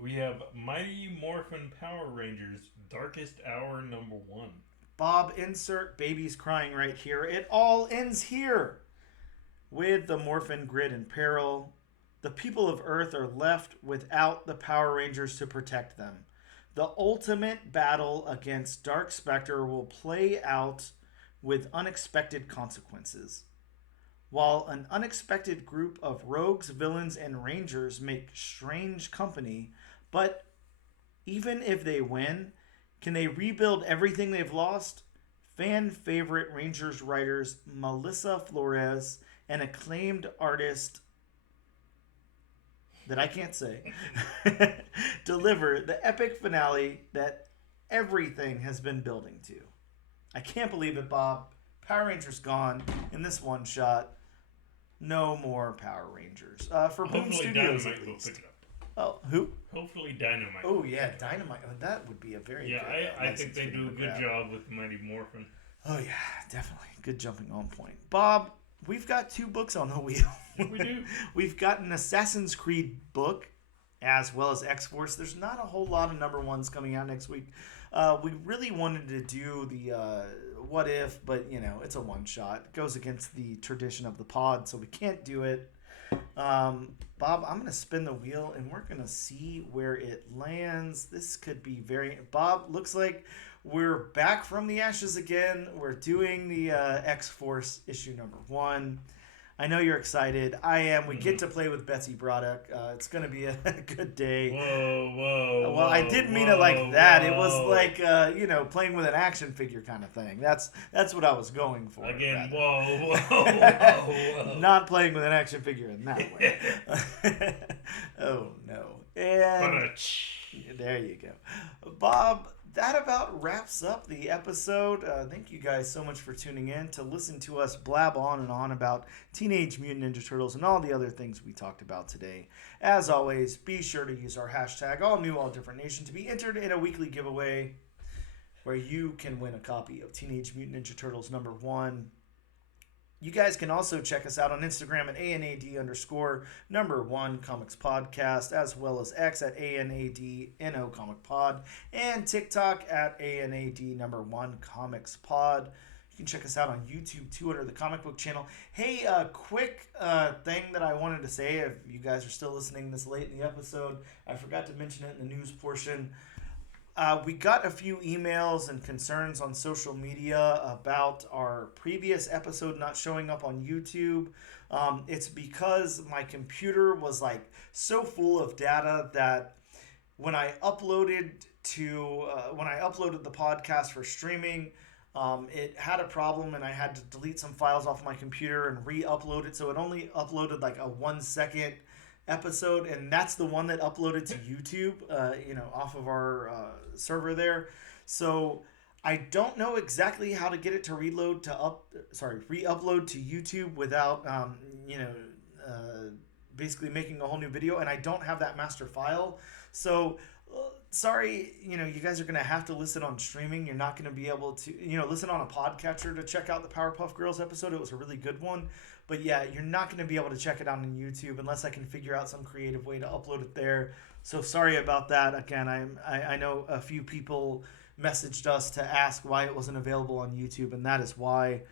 we have Mighty Morphin Power Rangers Darkest Hour #1. Bob, insert babies crying right here. It all ends here. With the Morphin Grid in peril, the people of Earth are left without the Power Rangers to protect them. The ultimate battle against Dark Spectre will play out with unexpected consequences. While an unexpected group of rogues, villains, and rangers make strange company, but even if they win, can they rebuild everything they've lost? Fan favorite Rangers writers Melissa Flores and acclaimed artist that I can't say deliver the epic finale that everything has been building to. I can't believe it, Bob. Power Rangers gone in this one shot. No more Power Rangers. For Boom Studios, at least. Pick it up. Oh, who? Hopefully Dynamite. Oh, yeah, Dynamite. Oh, that would be a very good... I think they do a good job with Mighty Morphin. Oh, yeah, definitely. Good jumping on point. Bob, we've got 2 books on the wheel. We do. We've got an Assassin's Creed book, as well as X-Force. There's not a whole lot of #1s coming out next week. We really wanted to do the What If, but, it's a one-shot. It goes against the tradition of the pod, so we can't do it. Bob, I'm going to spin the wheel, and we're going to see where it lands. This could be very... Bob, looks like we're back from the ashes again. We're doing the X-Force issue #1. I know you're excited. I am. We get to play with Betsy Braddock. It's going to be a good day. Whoa. Well, I didn't mean it like that. It was like, playing with an action figure kind of thing. That's what I was going for. Again, rather. whoa. Not playing with an action figure in that way. Oh, no. And there you go. Bob, that about wraps up the episode. Thank you guys so much for tuning in to listen to us blab on and on about Teenage Mutant Ninja Turtles and all the other things we talked about today. As always, be sure to use our hashtag #AllNewAllDifferentNation to be entered in a weekly giveaway where you can win a copy of Teenage Mutant Ninja Turtles #1. You guys can also check us out on Instagram at ANAD_1 Comics Podcast, as well as X at ANADNO Comic Pod, and TikTok at ANAD1 Comics Pod. You can check us out on YouTube too under the Comic Book Channel. Hey, quick thing that I wanted to say, if you guys are still listening this late in the episode, I forgot to mention it in the news portion. We got a few emails and concerns on social media about our previous episode not showing up on YouTube. It's because my computer was so full of data that when I uploaded the podcast for streaming, it had a problem and I had to delete some files off my computer and re-upload it. So it only uploaded a 1 second episode, and that's the one that uploaded to YouTube, off of our server there. So I don't know exactly how to get it to re-upload to YouTube without, basically making a whole new video, and I don't have that master file. So sorry, you guys are going to have to listen on streaming. You're not going to be able to, listen on a podcatcher to check out the Powerpuff Girls episode. It was a really good one. But yeah, you're not going to be able to check it out on YouTube unless I can figure out some creative way to upload it there. So sorry about that. Again, I know a few people messaged us to ask why it wasn't available on YouTube, and that is why.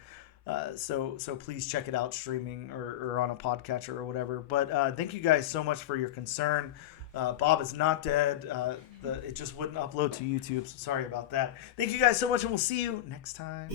So please check it out streaming or on a podcatcher or whatever. But thank you guys so much for your concern. Bob is not dead. It just wouldn't upload to YouTube, so sorry about that. Thank you guys so much, and we'll see you next time.